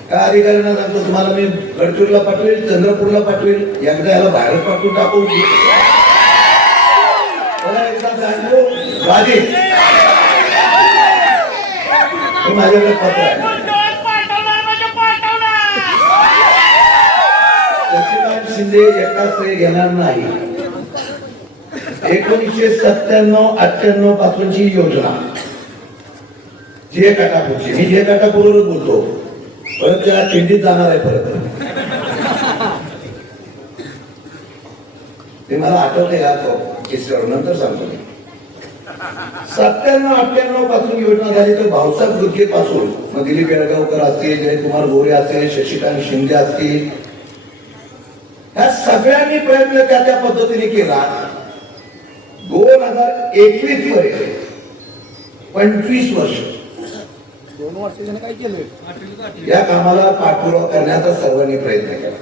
त्या अधिकाऱ्यांना सांगतो तुम्हाला मी गडचिरोलीला पाठवेल, चंद्रपूरला पाठवेल, एकदा याला बाहेर पाठवून टाकू. एकदा सांगतो राजे माझ्याकडे पत्र आहे. शशिकांत शिंदे एका श्रेय घेणार नाही. 1997-98 पासूनची योजना जे काटापूरची मी जे काटापूरवरच बोलतो परत त्या दिंडीत जाणार आहे. परत ते मला आठवते का तो नंतर सांगतो मी. 97-98 पासून योजना झाली तर भाऊसाहेब गुरगे पासून मग दिलीप येळगावकर असतील, जयकुमार गोरे असतील, शशिकांत शिंदे असतील ह्या सगळ्यांनी प्रयत्न त्या त्या पद्धतीने केला. 2021 पर्यंत 25 वर्ष 2 वर्ष त्याने काय केलं? या कामाला पाठपुरावा करण्याचा सर्वांनी प्रयत्न केला.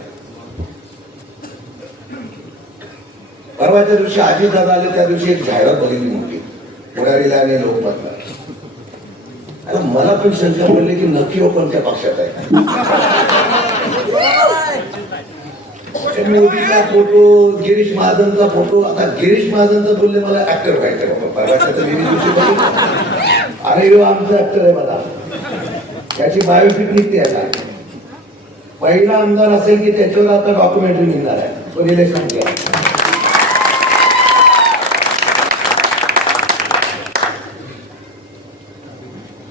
परवाच्या दिवशी अजितदादा आले त्या दिवशी एक जाहिरात बघितली मोठी पुढारीला आणि लोकमतला. आता मला पण शंका पडली की नक्की हो कोणत्या पक्षात आहे. मोदीचा फोटो, गिरीश महाजनचा फोटो. आता गिरीश महाजनचं बोलले मला ऍक्टर व्हायचं बाबा. परवाच्या तर मी दिवशी बघितलं, अरे हो आमचा ऍक्टर आहे बघा. त्याची बायोपिक निघते आता. पहिला आमदार असेल की त्याच्यावर आता डॉक्युमेंटरी निघणार आहे. तो इलेक्शन केला.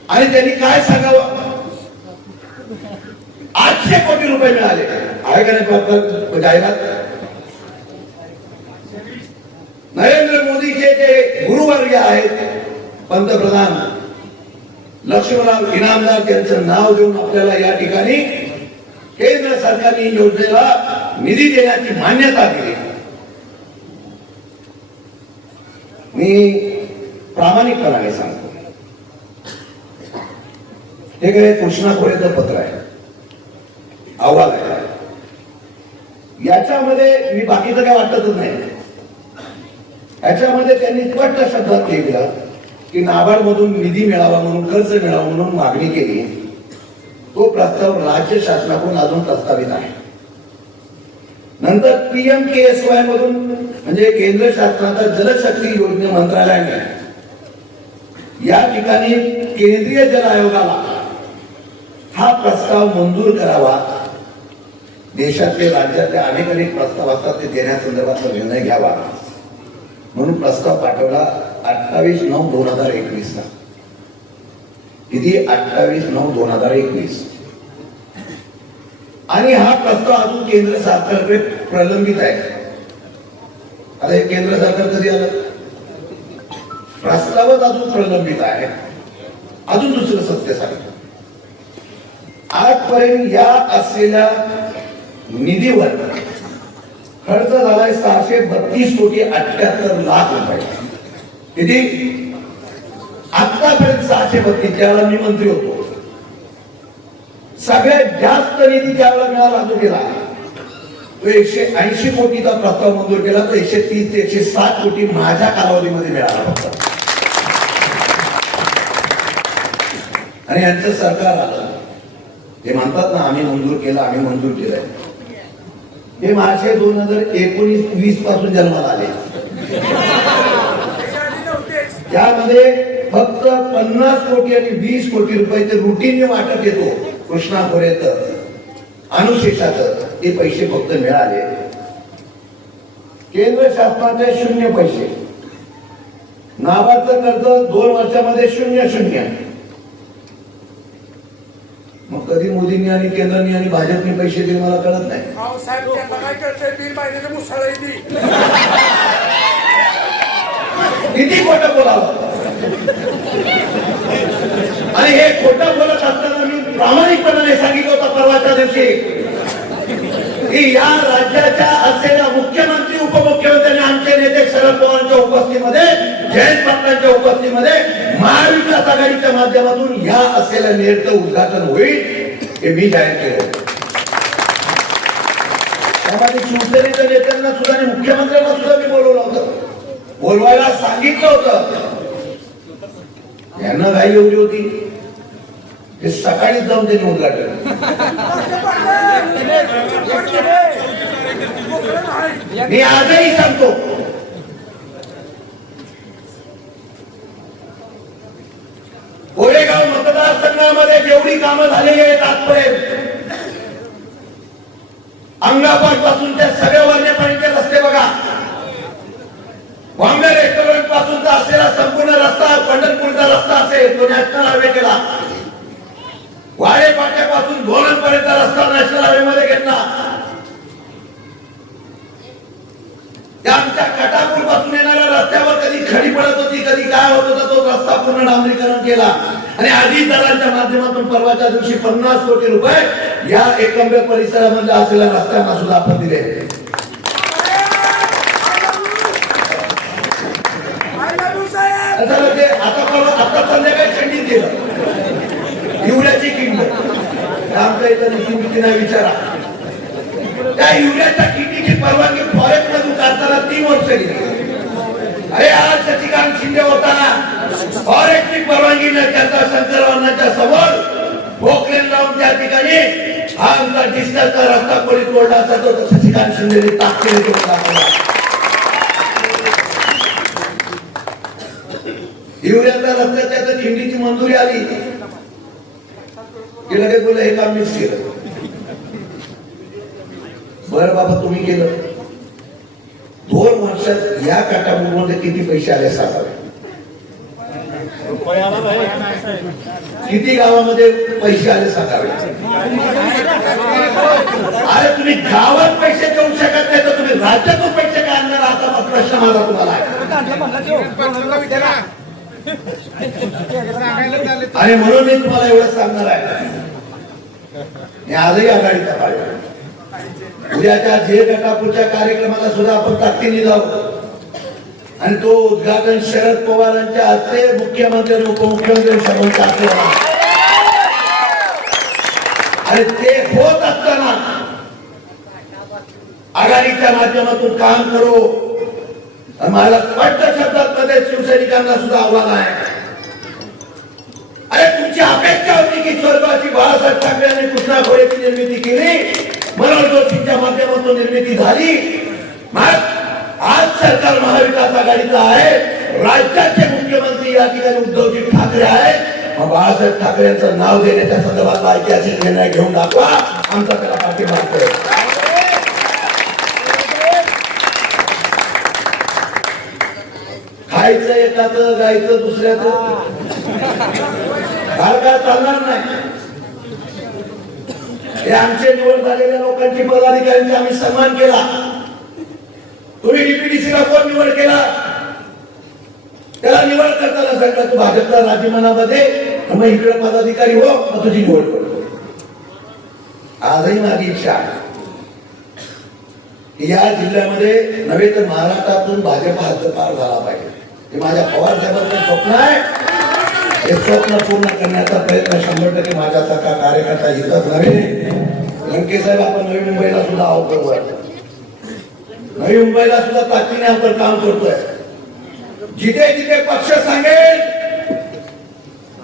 आणि त्यांनी काय सांगावं, 800 कोटी रुपये मिळाले. आहे का नाही जाहिरात? नरेंद्र मोदीचे जे गुरुवर्ग आहेत पंतप्रधान लक्ष्मणराव इनामदार, त्यांचं नाव देऊन आपल्याला या ठिकाणी केंद्र सरकारने योजनेला निधी देण्याची मान्यता दिली. मी प्रामाणिकपणाने सांगतो, हे काय कृष्णा खोरेचं पत्र आहे, अहवाल आहे. याच्यामध्ये मी बाकीचं काय वाटतच नाही. याच्यामध्ये त्यांनी स्पष्ट शब्दात लिहिलं की नाबार्ड मधून निधी मिळावा म्हणून, कर्ज मिळावा म्हणून मागणी केली. तो प्रस्ताव राज्य शासनाकडून अजून प्रस्तावित आहे. नंतर PMKSY मधून म्हणजे केंद्र शासनाच्या जलशक्ती योजने मंत्रालयाने या ठिकाणी केंद्रीय जल आयोगाला हा प्रस्ताव मंजूर करावा. देशातले राज्यातले अनेक प्रस्ताव असतात ते देण्यासंदर्भातला निर्णय घ्यावा म्हणून प्रस्ताव पाठवला 28/9/2021 ला. किती? 28/9/2021. आणि हा प्रस्ताव अजून केंद्र सरकारकडे प्रलंबित आहे. आता हे केंद्र सरकार कधी आलं? प्रस्तावच अजून प्रलंबित आहे. अजून दुसरं सत्य सांगतो, आजपर्यंत या असलेल्या निधीवर खर्च झालाय 632 कोटी 78 लाख रुपये. किती? आतापर्यंत 632. त्यावेळेला मी मंत्री होतो. सगळ्यात जास्त निधी ज्यावेळेला मिळाला तो केला तो 180 कोटीचा प्रस्ताव मंजूर केला. तो 130 ते 160 कोटी माझ्या कालावधीमध्ये मिळाला होता. आणि यांचं सरकार आलं, ते म्हणतात ना आम्ही मंजूर केलं, आम्ही मंजूर केलंय. हे माझे 2019-20 पासून जन्माला आले. त्यामध्ये फक्त 50 कोटी आणि 20 कोटी रुपयाचे रुटीनने वाटप येतो कृष्णा खोरेचं अनुशेषाचं. ते पैसे फक्त मिळाले. केंद्र शासनाचे 0 पैसे. नाबार्डचं कर्ज 2 वर्षामध्ये 0. मग कधी मोदींनी आणि केंद्रांनी आणि भाजपने पैसे दिले मला कळत नाही. साहेब त्यांना काय कळतंय, बिल महिन्याचे मुसळ येते. किती खोटं बोलावं. आणि हे खोटं बोलत असताना मी प्रामाणिकपणाने सांगितलं होतं परवाच्या दिवशी की या राज्याच्या असलेल्या मुख्यमंत्री उपमुख्यमंत्री आमचे नेते शरद पवारांच्या उपस्थितीमध्ये, जयंत पाटलांच्या उपस्थितीमध्ये महाविकास आघाडीच्या माध्यमातून या असलेल्या नेरचं उद्घाटन होईल हे मी जाहीर केलं. त्यामध्ये शिवसेनेच्या नेत्यांना सुद्धा आणि मुख्यमंत्र्यांना सुद्धा मी बोलवलं होतं, बोलवायला सांगितलं होतं. यांना घाई एवढी होती ते सकाळीच जाऊन त्यांनी उद्घाटन. मी आजही सांगतो, कोरेगाव मतदारसंघामध्ये जेवढी कामं झालेली आहेत आजपर्यंत, अंगापाट पासून त्या सगळ्या वारण्यापाणीचे रस्ते बघा, बॉम्बे रेस्टॉरंट पासूनचा असलेला संपूर्ण रस्ता, पंढरपूरचा रस्ता असेल तो नॅशनल हायवे केला. वाडे पाट्यापासून धोरणपर्यंत रस्ता नॅशनल हायवे मध्ये घेतला. त्या आमच्या कटापूर पासून येणाऱ्या रस्त्यावर कधी खडी पडत होती, कधी काय होत होता, तो रस्ता पूर्ण डांबरीकरण केला. आणि अजितदादांच्या माध्यमातून परवाच्या दिवशी 50 कोटी रुपये या एकंदर परिसरामधल्या असलेल्या रस्त्यांना सुद्धा आपण दिले. आता ते आता संध्याकाळी थंडीत गेलं युरियाची किंमत आमच्या इथं नितीन विचारा त्या युरियाच्या किमतीची परवानगी फॉरेस्ट मधून काढताना 3 वर्ष गेली. अरे आज शशिकांत शिंदे होताना फॉरेस्टची परवानगी न त्याचा शंकरवानाच्या समोर भोकलेन लावून त्या ठिकाणी हा आमचा डिस्टलचा रस्ता पोलीस तोडला असा तो शशिकांत शिंदेने ताकदीने तोडून दाखवला. युरियाचा रस्त्याच्या तर खिंडीची मंजुरी आली की लगेच बोलले हे काम मीच केलं. बरं बाबा तुम्ही केलं 2 वर्षात या काटापूरमध्ये किती पैसे आले सांगावे. किती गावामध्ये पैसे आले सांगावे. अरे तुम्ही गावात पैसे देऊ शकत नाही तर तुम्ही राज्यातून पैसे काय आणणार आता प्रश्न माझा तुम्हाला आहे. आणि म्हणून मी तुम्हाला एवढं सांगणार आहे मी आजही आघाडीचा पाहिजे. उद्याच्या जे गटापूरच्या कार्यक्रमाला सुद्धा आपण ताकदीने जाऊ आणि तो उद्घाटन शरद पवारांच्या हस्ते मुख्यमंत्री आणि उपमुख्यमंत्री सर्वांच्या हस्ते आणि ते होत असताना आघाडीच्या माध्यमातून काम करू. मला स्पष्ट शब्दात मध्ये शिवसैनिकांना सुद्धा आव्हान आहे. अरे तुमची अपेक्षा होती की स्वर्गवासी बाळासाहेब ठाकरे यांनी कृष्णा खोरेची निर्मिती केली मनोहर जोशींच्या माध्यमातून निर्मिती झाली. आज सरकार महाविकास आघाडीचं आहे. राज्याचे मुख्यमंत्री या ठिकाणी उद्धवजी ठाकरे आहेत. मग बाळासाहेब ठाकरे यांचं नाव देण्याच्या संदर्भात ऐतिहासिक निर्णय घेऊन दाखवा. आमचा त्याला पाठिंबा आहे. खायचं एकाचं गायचं दुसऱ्याचं काय चालणार नाही. हे आमचे निवड झालेल्या लोकांची पदाधिकाऱ्यांचा आम्ही सन्मान केला. तुम्ही डीपीडीसीला कोण निवड केला त्याला निवड करताना सांगा तू भाजपला राजीनामामध्ये मग इकडे पदाधिकारी हो मग तुझी निवड करतो. आजही माझी इच्छा आहे की या जिल्ह्यामध्ये नव्हे तर महाराष्ट्रातून भाजप हद्दपार झाला पाहिजे. हे माझ्या पवार साहेबांचं स्वप्न आहे. हे स्वप्न पूर्ण करण्याचा प्रयत्न 100% माझ्यासारखा कार्यकर्ता हितच नव्हे. लंके साहेब आपण नवी मुंबईला सुद्धा आहोत बरोबर. नवी मुंबईला सुद्धा ताकदीने आपण काम करतोय. जिथे जिथे पक्ष सांगेल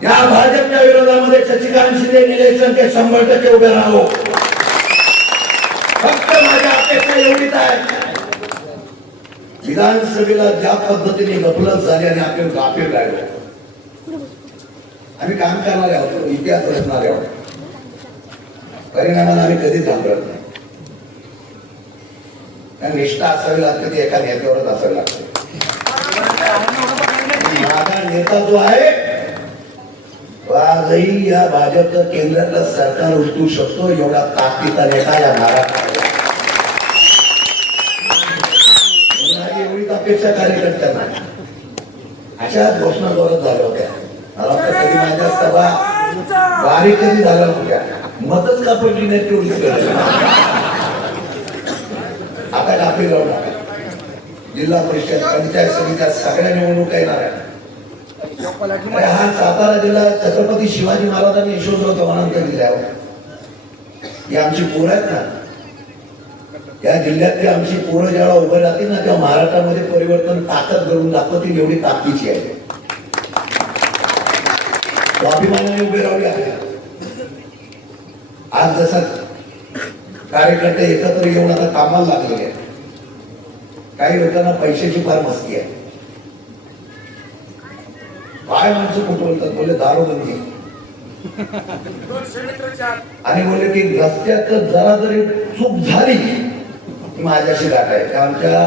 या भाजपच्या विरोधामध्ये शशिकांत शिंदे निलेश लंके 100% उभे राहू. फक्त माझ्या अपेक्षा एवढीच आहे विधानसभेला ज्या पद्धतीने गफलत झाली आणि आपण गाफील राहिलो आम्ही काम करणारे आहोत इतिहास रचणारे आहोत. परिणामाने आम्ही कधीच घाबरत नाही. निष्ठा असावी लागते ती एका नेत्यावरच असावी लागते. माझा नेता जो आहे आजही या भाजपचं केंद्रातलं सरकार उचलू शकतो एवढा ताकदीचा नेता या महाराष्ट्रात. माझी एवढीच अपेक्षा कार्यकर्त्यांना. अशाच घोषणा जोरात झाल्या होत्या. मला वाटतं कधी माझ्या सभा बारीक कधी झाल्या होत्या. मतच का पडली नाही तेवढी. आता कापी लावून टाका. जिल्हा परिषद पंचायत समित्या सगळ्या निवडणुका येणार आहेत. हा सातारा जिल्हा छत्रपती शिवाजी महाराजांनी यशवंतराव चव्हाणांच्या जिल्ह्यावर ही आमची पोरं आहेत ना. या जिल्ह्यातली आमची पोरं जेव्हा उभं राहतील ना तेव्हा महाराष्ट्रामध्ये परिवर्तन ताकद घडवून दाखवतील एवढी ताकदीची आहे. स्वाभिमानाने उभे राहूया. आज जसा कार्यकर्ते एकत्र येऊन आता कामाला लागलेले आहेत. काही लोकांना पैशाची फार मस्ती आहे. काय माणसं कुठं बोलतात बोलले दारूबंदी आणि बोलले की रस्त्यात जरा जरी चूक झाली की माझ्याशी गाठ आहे. आमच्या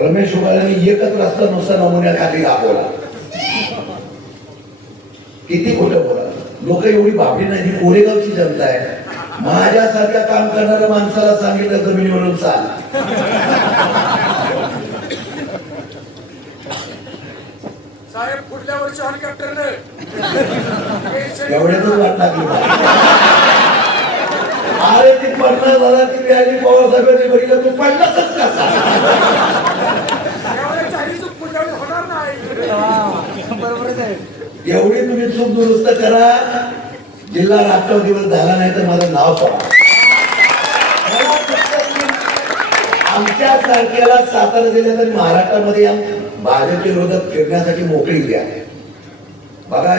रमेश उबाळ्यांनी एकच रस्ता नुसता नमुन्याखाली दाखवला. किती खोटं बोला. लोक एवढी बाबडी नाही. कोरेगावची जनता आहे. माझ्यासारख्या काम करणाऱ्या माणसाला सांगितलं जमिनीवरून चाल. साहेब पुढल्या वर्षी हेलिकॉप्टरने एवढ्यातच वाट लागली. अरे ती 50,000 ती व्याजी पवार साहेबांनी बघितलं तू 50च कसा होणार नाही. एवढी तुम्ही चूक दुरुस्त करा, जिल्हा राष्ट्रवादीवर झाला नाही तर माझं नाव सोडा. आमच्या सारख्याला सातारा जिल्ह्यात आणि महाराष्ट्रामध्ये या भाजपच्या विरोधात फिरण्यासाठी मोकळी द्या. बघा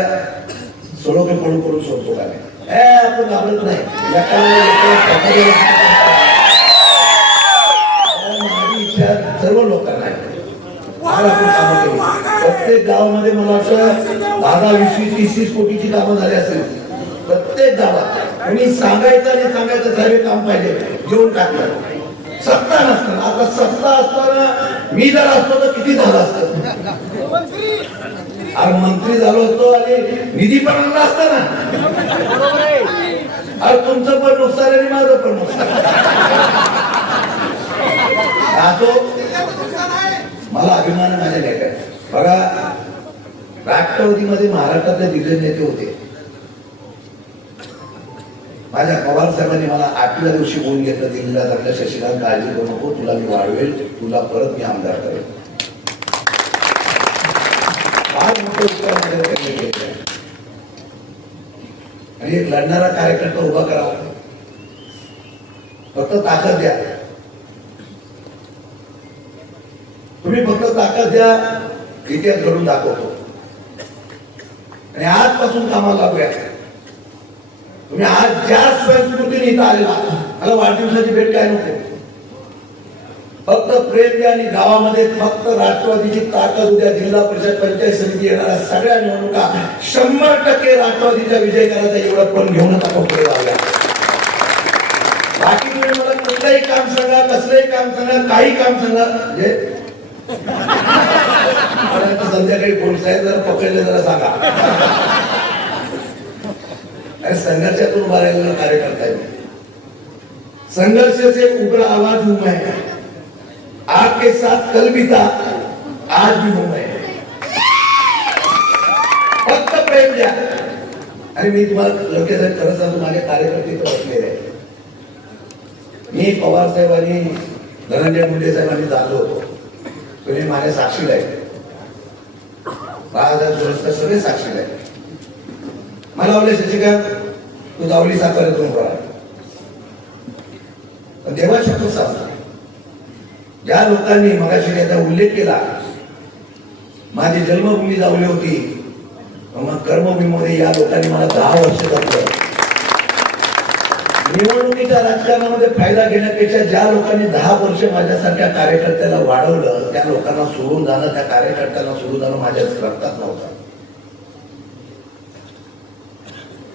सोडोके पडून पडून सोडतो का नाही, आपण घाबरत नाही. माझी इच्छा सर्व लोकांना आहे. फार आपण कामं केली. प्रत्येक गावामध्ये मला वाटतं 10-20-30 कोटीची कामं झाली असेल. प्रत्येक गावात कोणी सांगायचं आणि सांगायचं सारे काम पाहिजे घेऊन टाकलं. सत्ता नसताना, आता सत्ता असताना मी जर असतो तर किती झालं असतं. अरे मंत्री झालो असतो आणि निधी पण आणला असता ना. अरे तुमचं पण नुकसान आणि माझं पण नुकसान. मला अभिमान आहे माझ्या नेत्यात. बघा राष्ट्रवादीमध्ये महाराष्ट्रातले दिग्गज नेते होते. माझ्या पवार साहेबांनी मला 8व्या दिवशी बोलून घेतलं, दिल्लीला सांगितलं शशिकांत काळजी करू नको, तुला मी वाढवेल, तुला परत मी आमदार करेल. फार मोठं उपकार माझ्यावर त्यांनी केलं. आणि एक लढणारा कार्यकर्ता उभा करावा, फक्त ताकद द्या. तुम्ही फक्त ताकद द्या, इतिहास घडून दाखवतो. आणि आजपासून कामाला लागूया. तुम्ही आज ज्या स्वयंस्फूर्तीने इथं आलेला, मला वाढदिवसाची भेट काय नको, फक्त प्रेम द्या. आणि गावामध्ये फक्त राष्ट्रवादीची ताकद उद्या जिल्हा परिषद पंचायत समिती येणाऱ्या सगळ्या निवडणुका 100% राष्ट्रवादीचा विजय करायचा एवढं पण घेऊनच आपण पुढे जाऊया. बाकी तुम्ही मला कुठलंही काम सांगा, कसलंही काम सांगा, काही काम सांगा, म्हणजे संध्याकाळी पोलीस आहे जरा पकडले जरा सांगा. संघर्षातून उभा राहिलेला कार्यकर्ता आहे. संघर्ष से उग्र आवाज हूं मैं, आपके साथ कल भी था, आज भी हूं मैं. फक्त प्रेम द्या. आणि मी तुम्हाला लोकेशन खरं सांगतो, माझे कार्यकर्ते तर बसलेले आहेत. मी पवार साहेब आणि धनंजय मुंडे साहेबांनी जातो होतो, तुम्ही माझ्या साक्षीला आहे. 12,000 सगळे साक्षीला आहे. मला बोलले शशिकांत तू जावली साताऱ्यातून करा, देवा शपथ सांगतो. ज्या लोकांनी मगाशी त्याचा उल्लेख केला, माझी जन्मभूमी जावली होती, मग कर्मभूमीमध्ये या लोकांनी मला 10 वर्ष जगलं. निवडणुकीच्या राजकारणामध्ये फायदा घेण्यापेक्षा ज्या लोकांनी 10 वर्ष माझ्यासारख्या कार्यकर्त्याला वाढवलं, त्या लोकांना सोडून जाणं, त्या कार्यकर्त्यांना सोडून जाणं माझ्या रक्तात नव्हतं.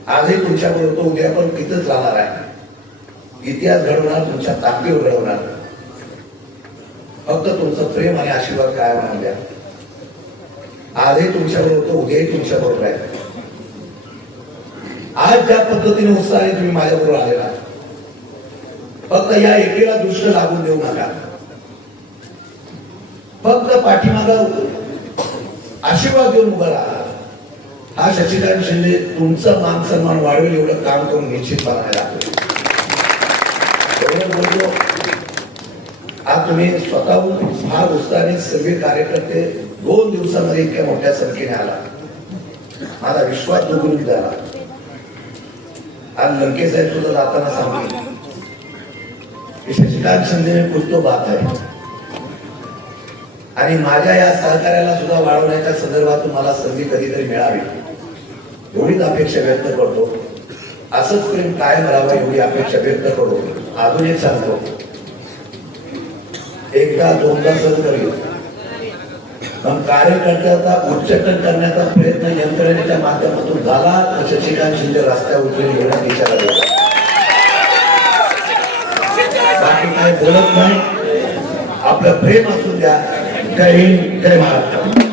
आजही तुमच्याबरोबर तो उद्या पण तिथंच राहणार आहे. इतिहास घडवणार, तुमच्या ताकदीवर घडवणार. फक्त तुमचं प्रेम आणि आशीर्वाद कायम राहू द्या. आजही तुमच्याबरोबर तो उद्याही तुमच्याबरोबर आहे. आज ज्या पद्धतीने उत्साहाने तुम्ही माझ्याबरोबर आलेला, फक्त या एकेला दृष्ट लागून देऊ नका. फक्त पाठीमागं आशीर्वाद देऊन उभा राहा. हा शशिकांत शिंदे तुमचं मान सन्मान वाढवेल एवढं काम करून निश्चितपणे लागतो. एवढं बोलतो. आज तुम्ही स्वतःहून फार उत्साहाने सर्व कार्यकर्ते 2 दिवसामध्ये इतक्या मोठ्या संख्येने आला, माझा विश्वास दुगुणित झाला. आज लंके साहेब सुद्धा जाताना सांगितलं की शशिकांत शिंदे में कुछ तो बात है. आणि माझ्या या सहकार्याला सुद्धा वाढवण्याच्या संदर्भातून मला संधी कधीतरी मिळावी एवढीच अपेक्षा व्यक्त करतो. असंच प्रेम कायम राहावं एवढी अपेक्षा व्यक्त करतो. अजून एक सांगतो, एकदा 2दा सहज करू, पण कार्यकर्त्याचा उच्चाटन करण्याचा प्रयत्न यंत्रणेच्या माध्यमातून झाला तर शशिकांत शिंदे रस्त्यावर उतरून येण्यात इशारा दिला. बाकी काही बोलत नाही. आपलं प्रेम असू द्या. जय हिंद, जय महाराष्ट्र.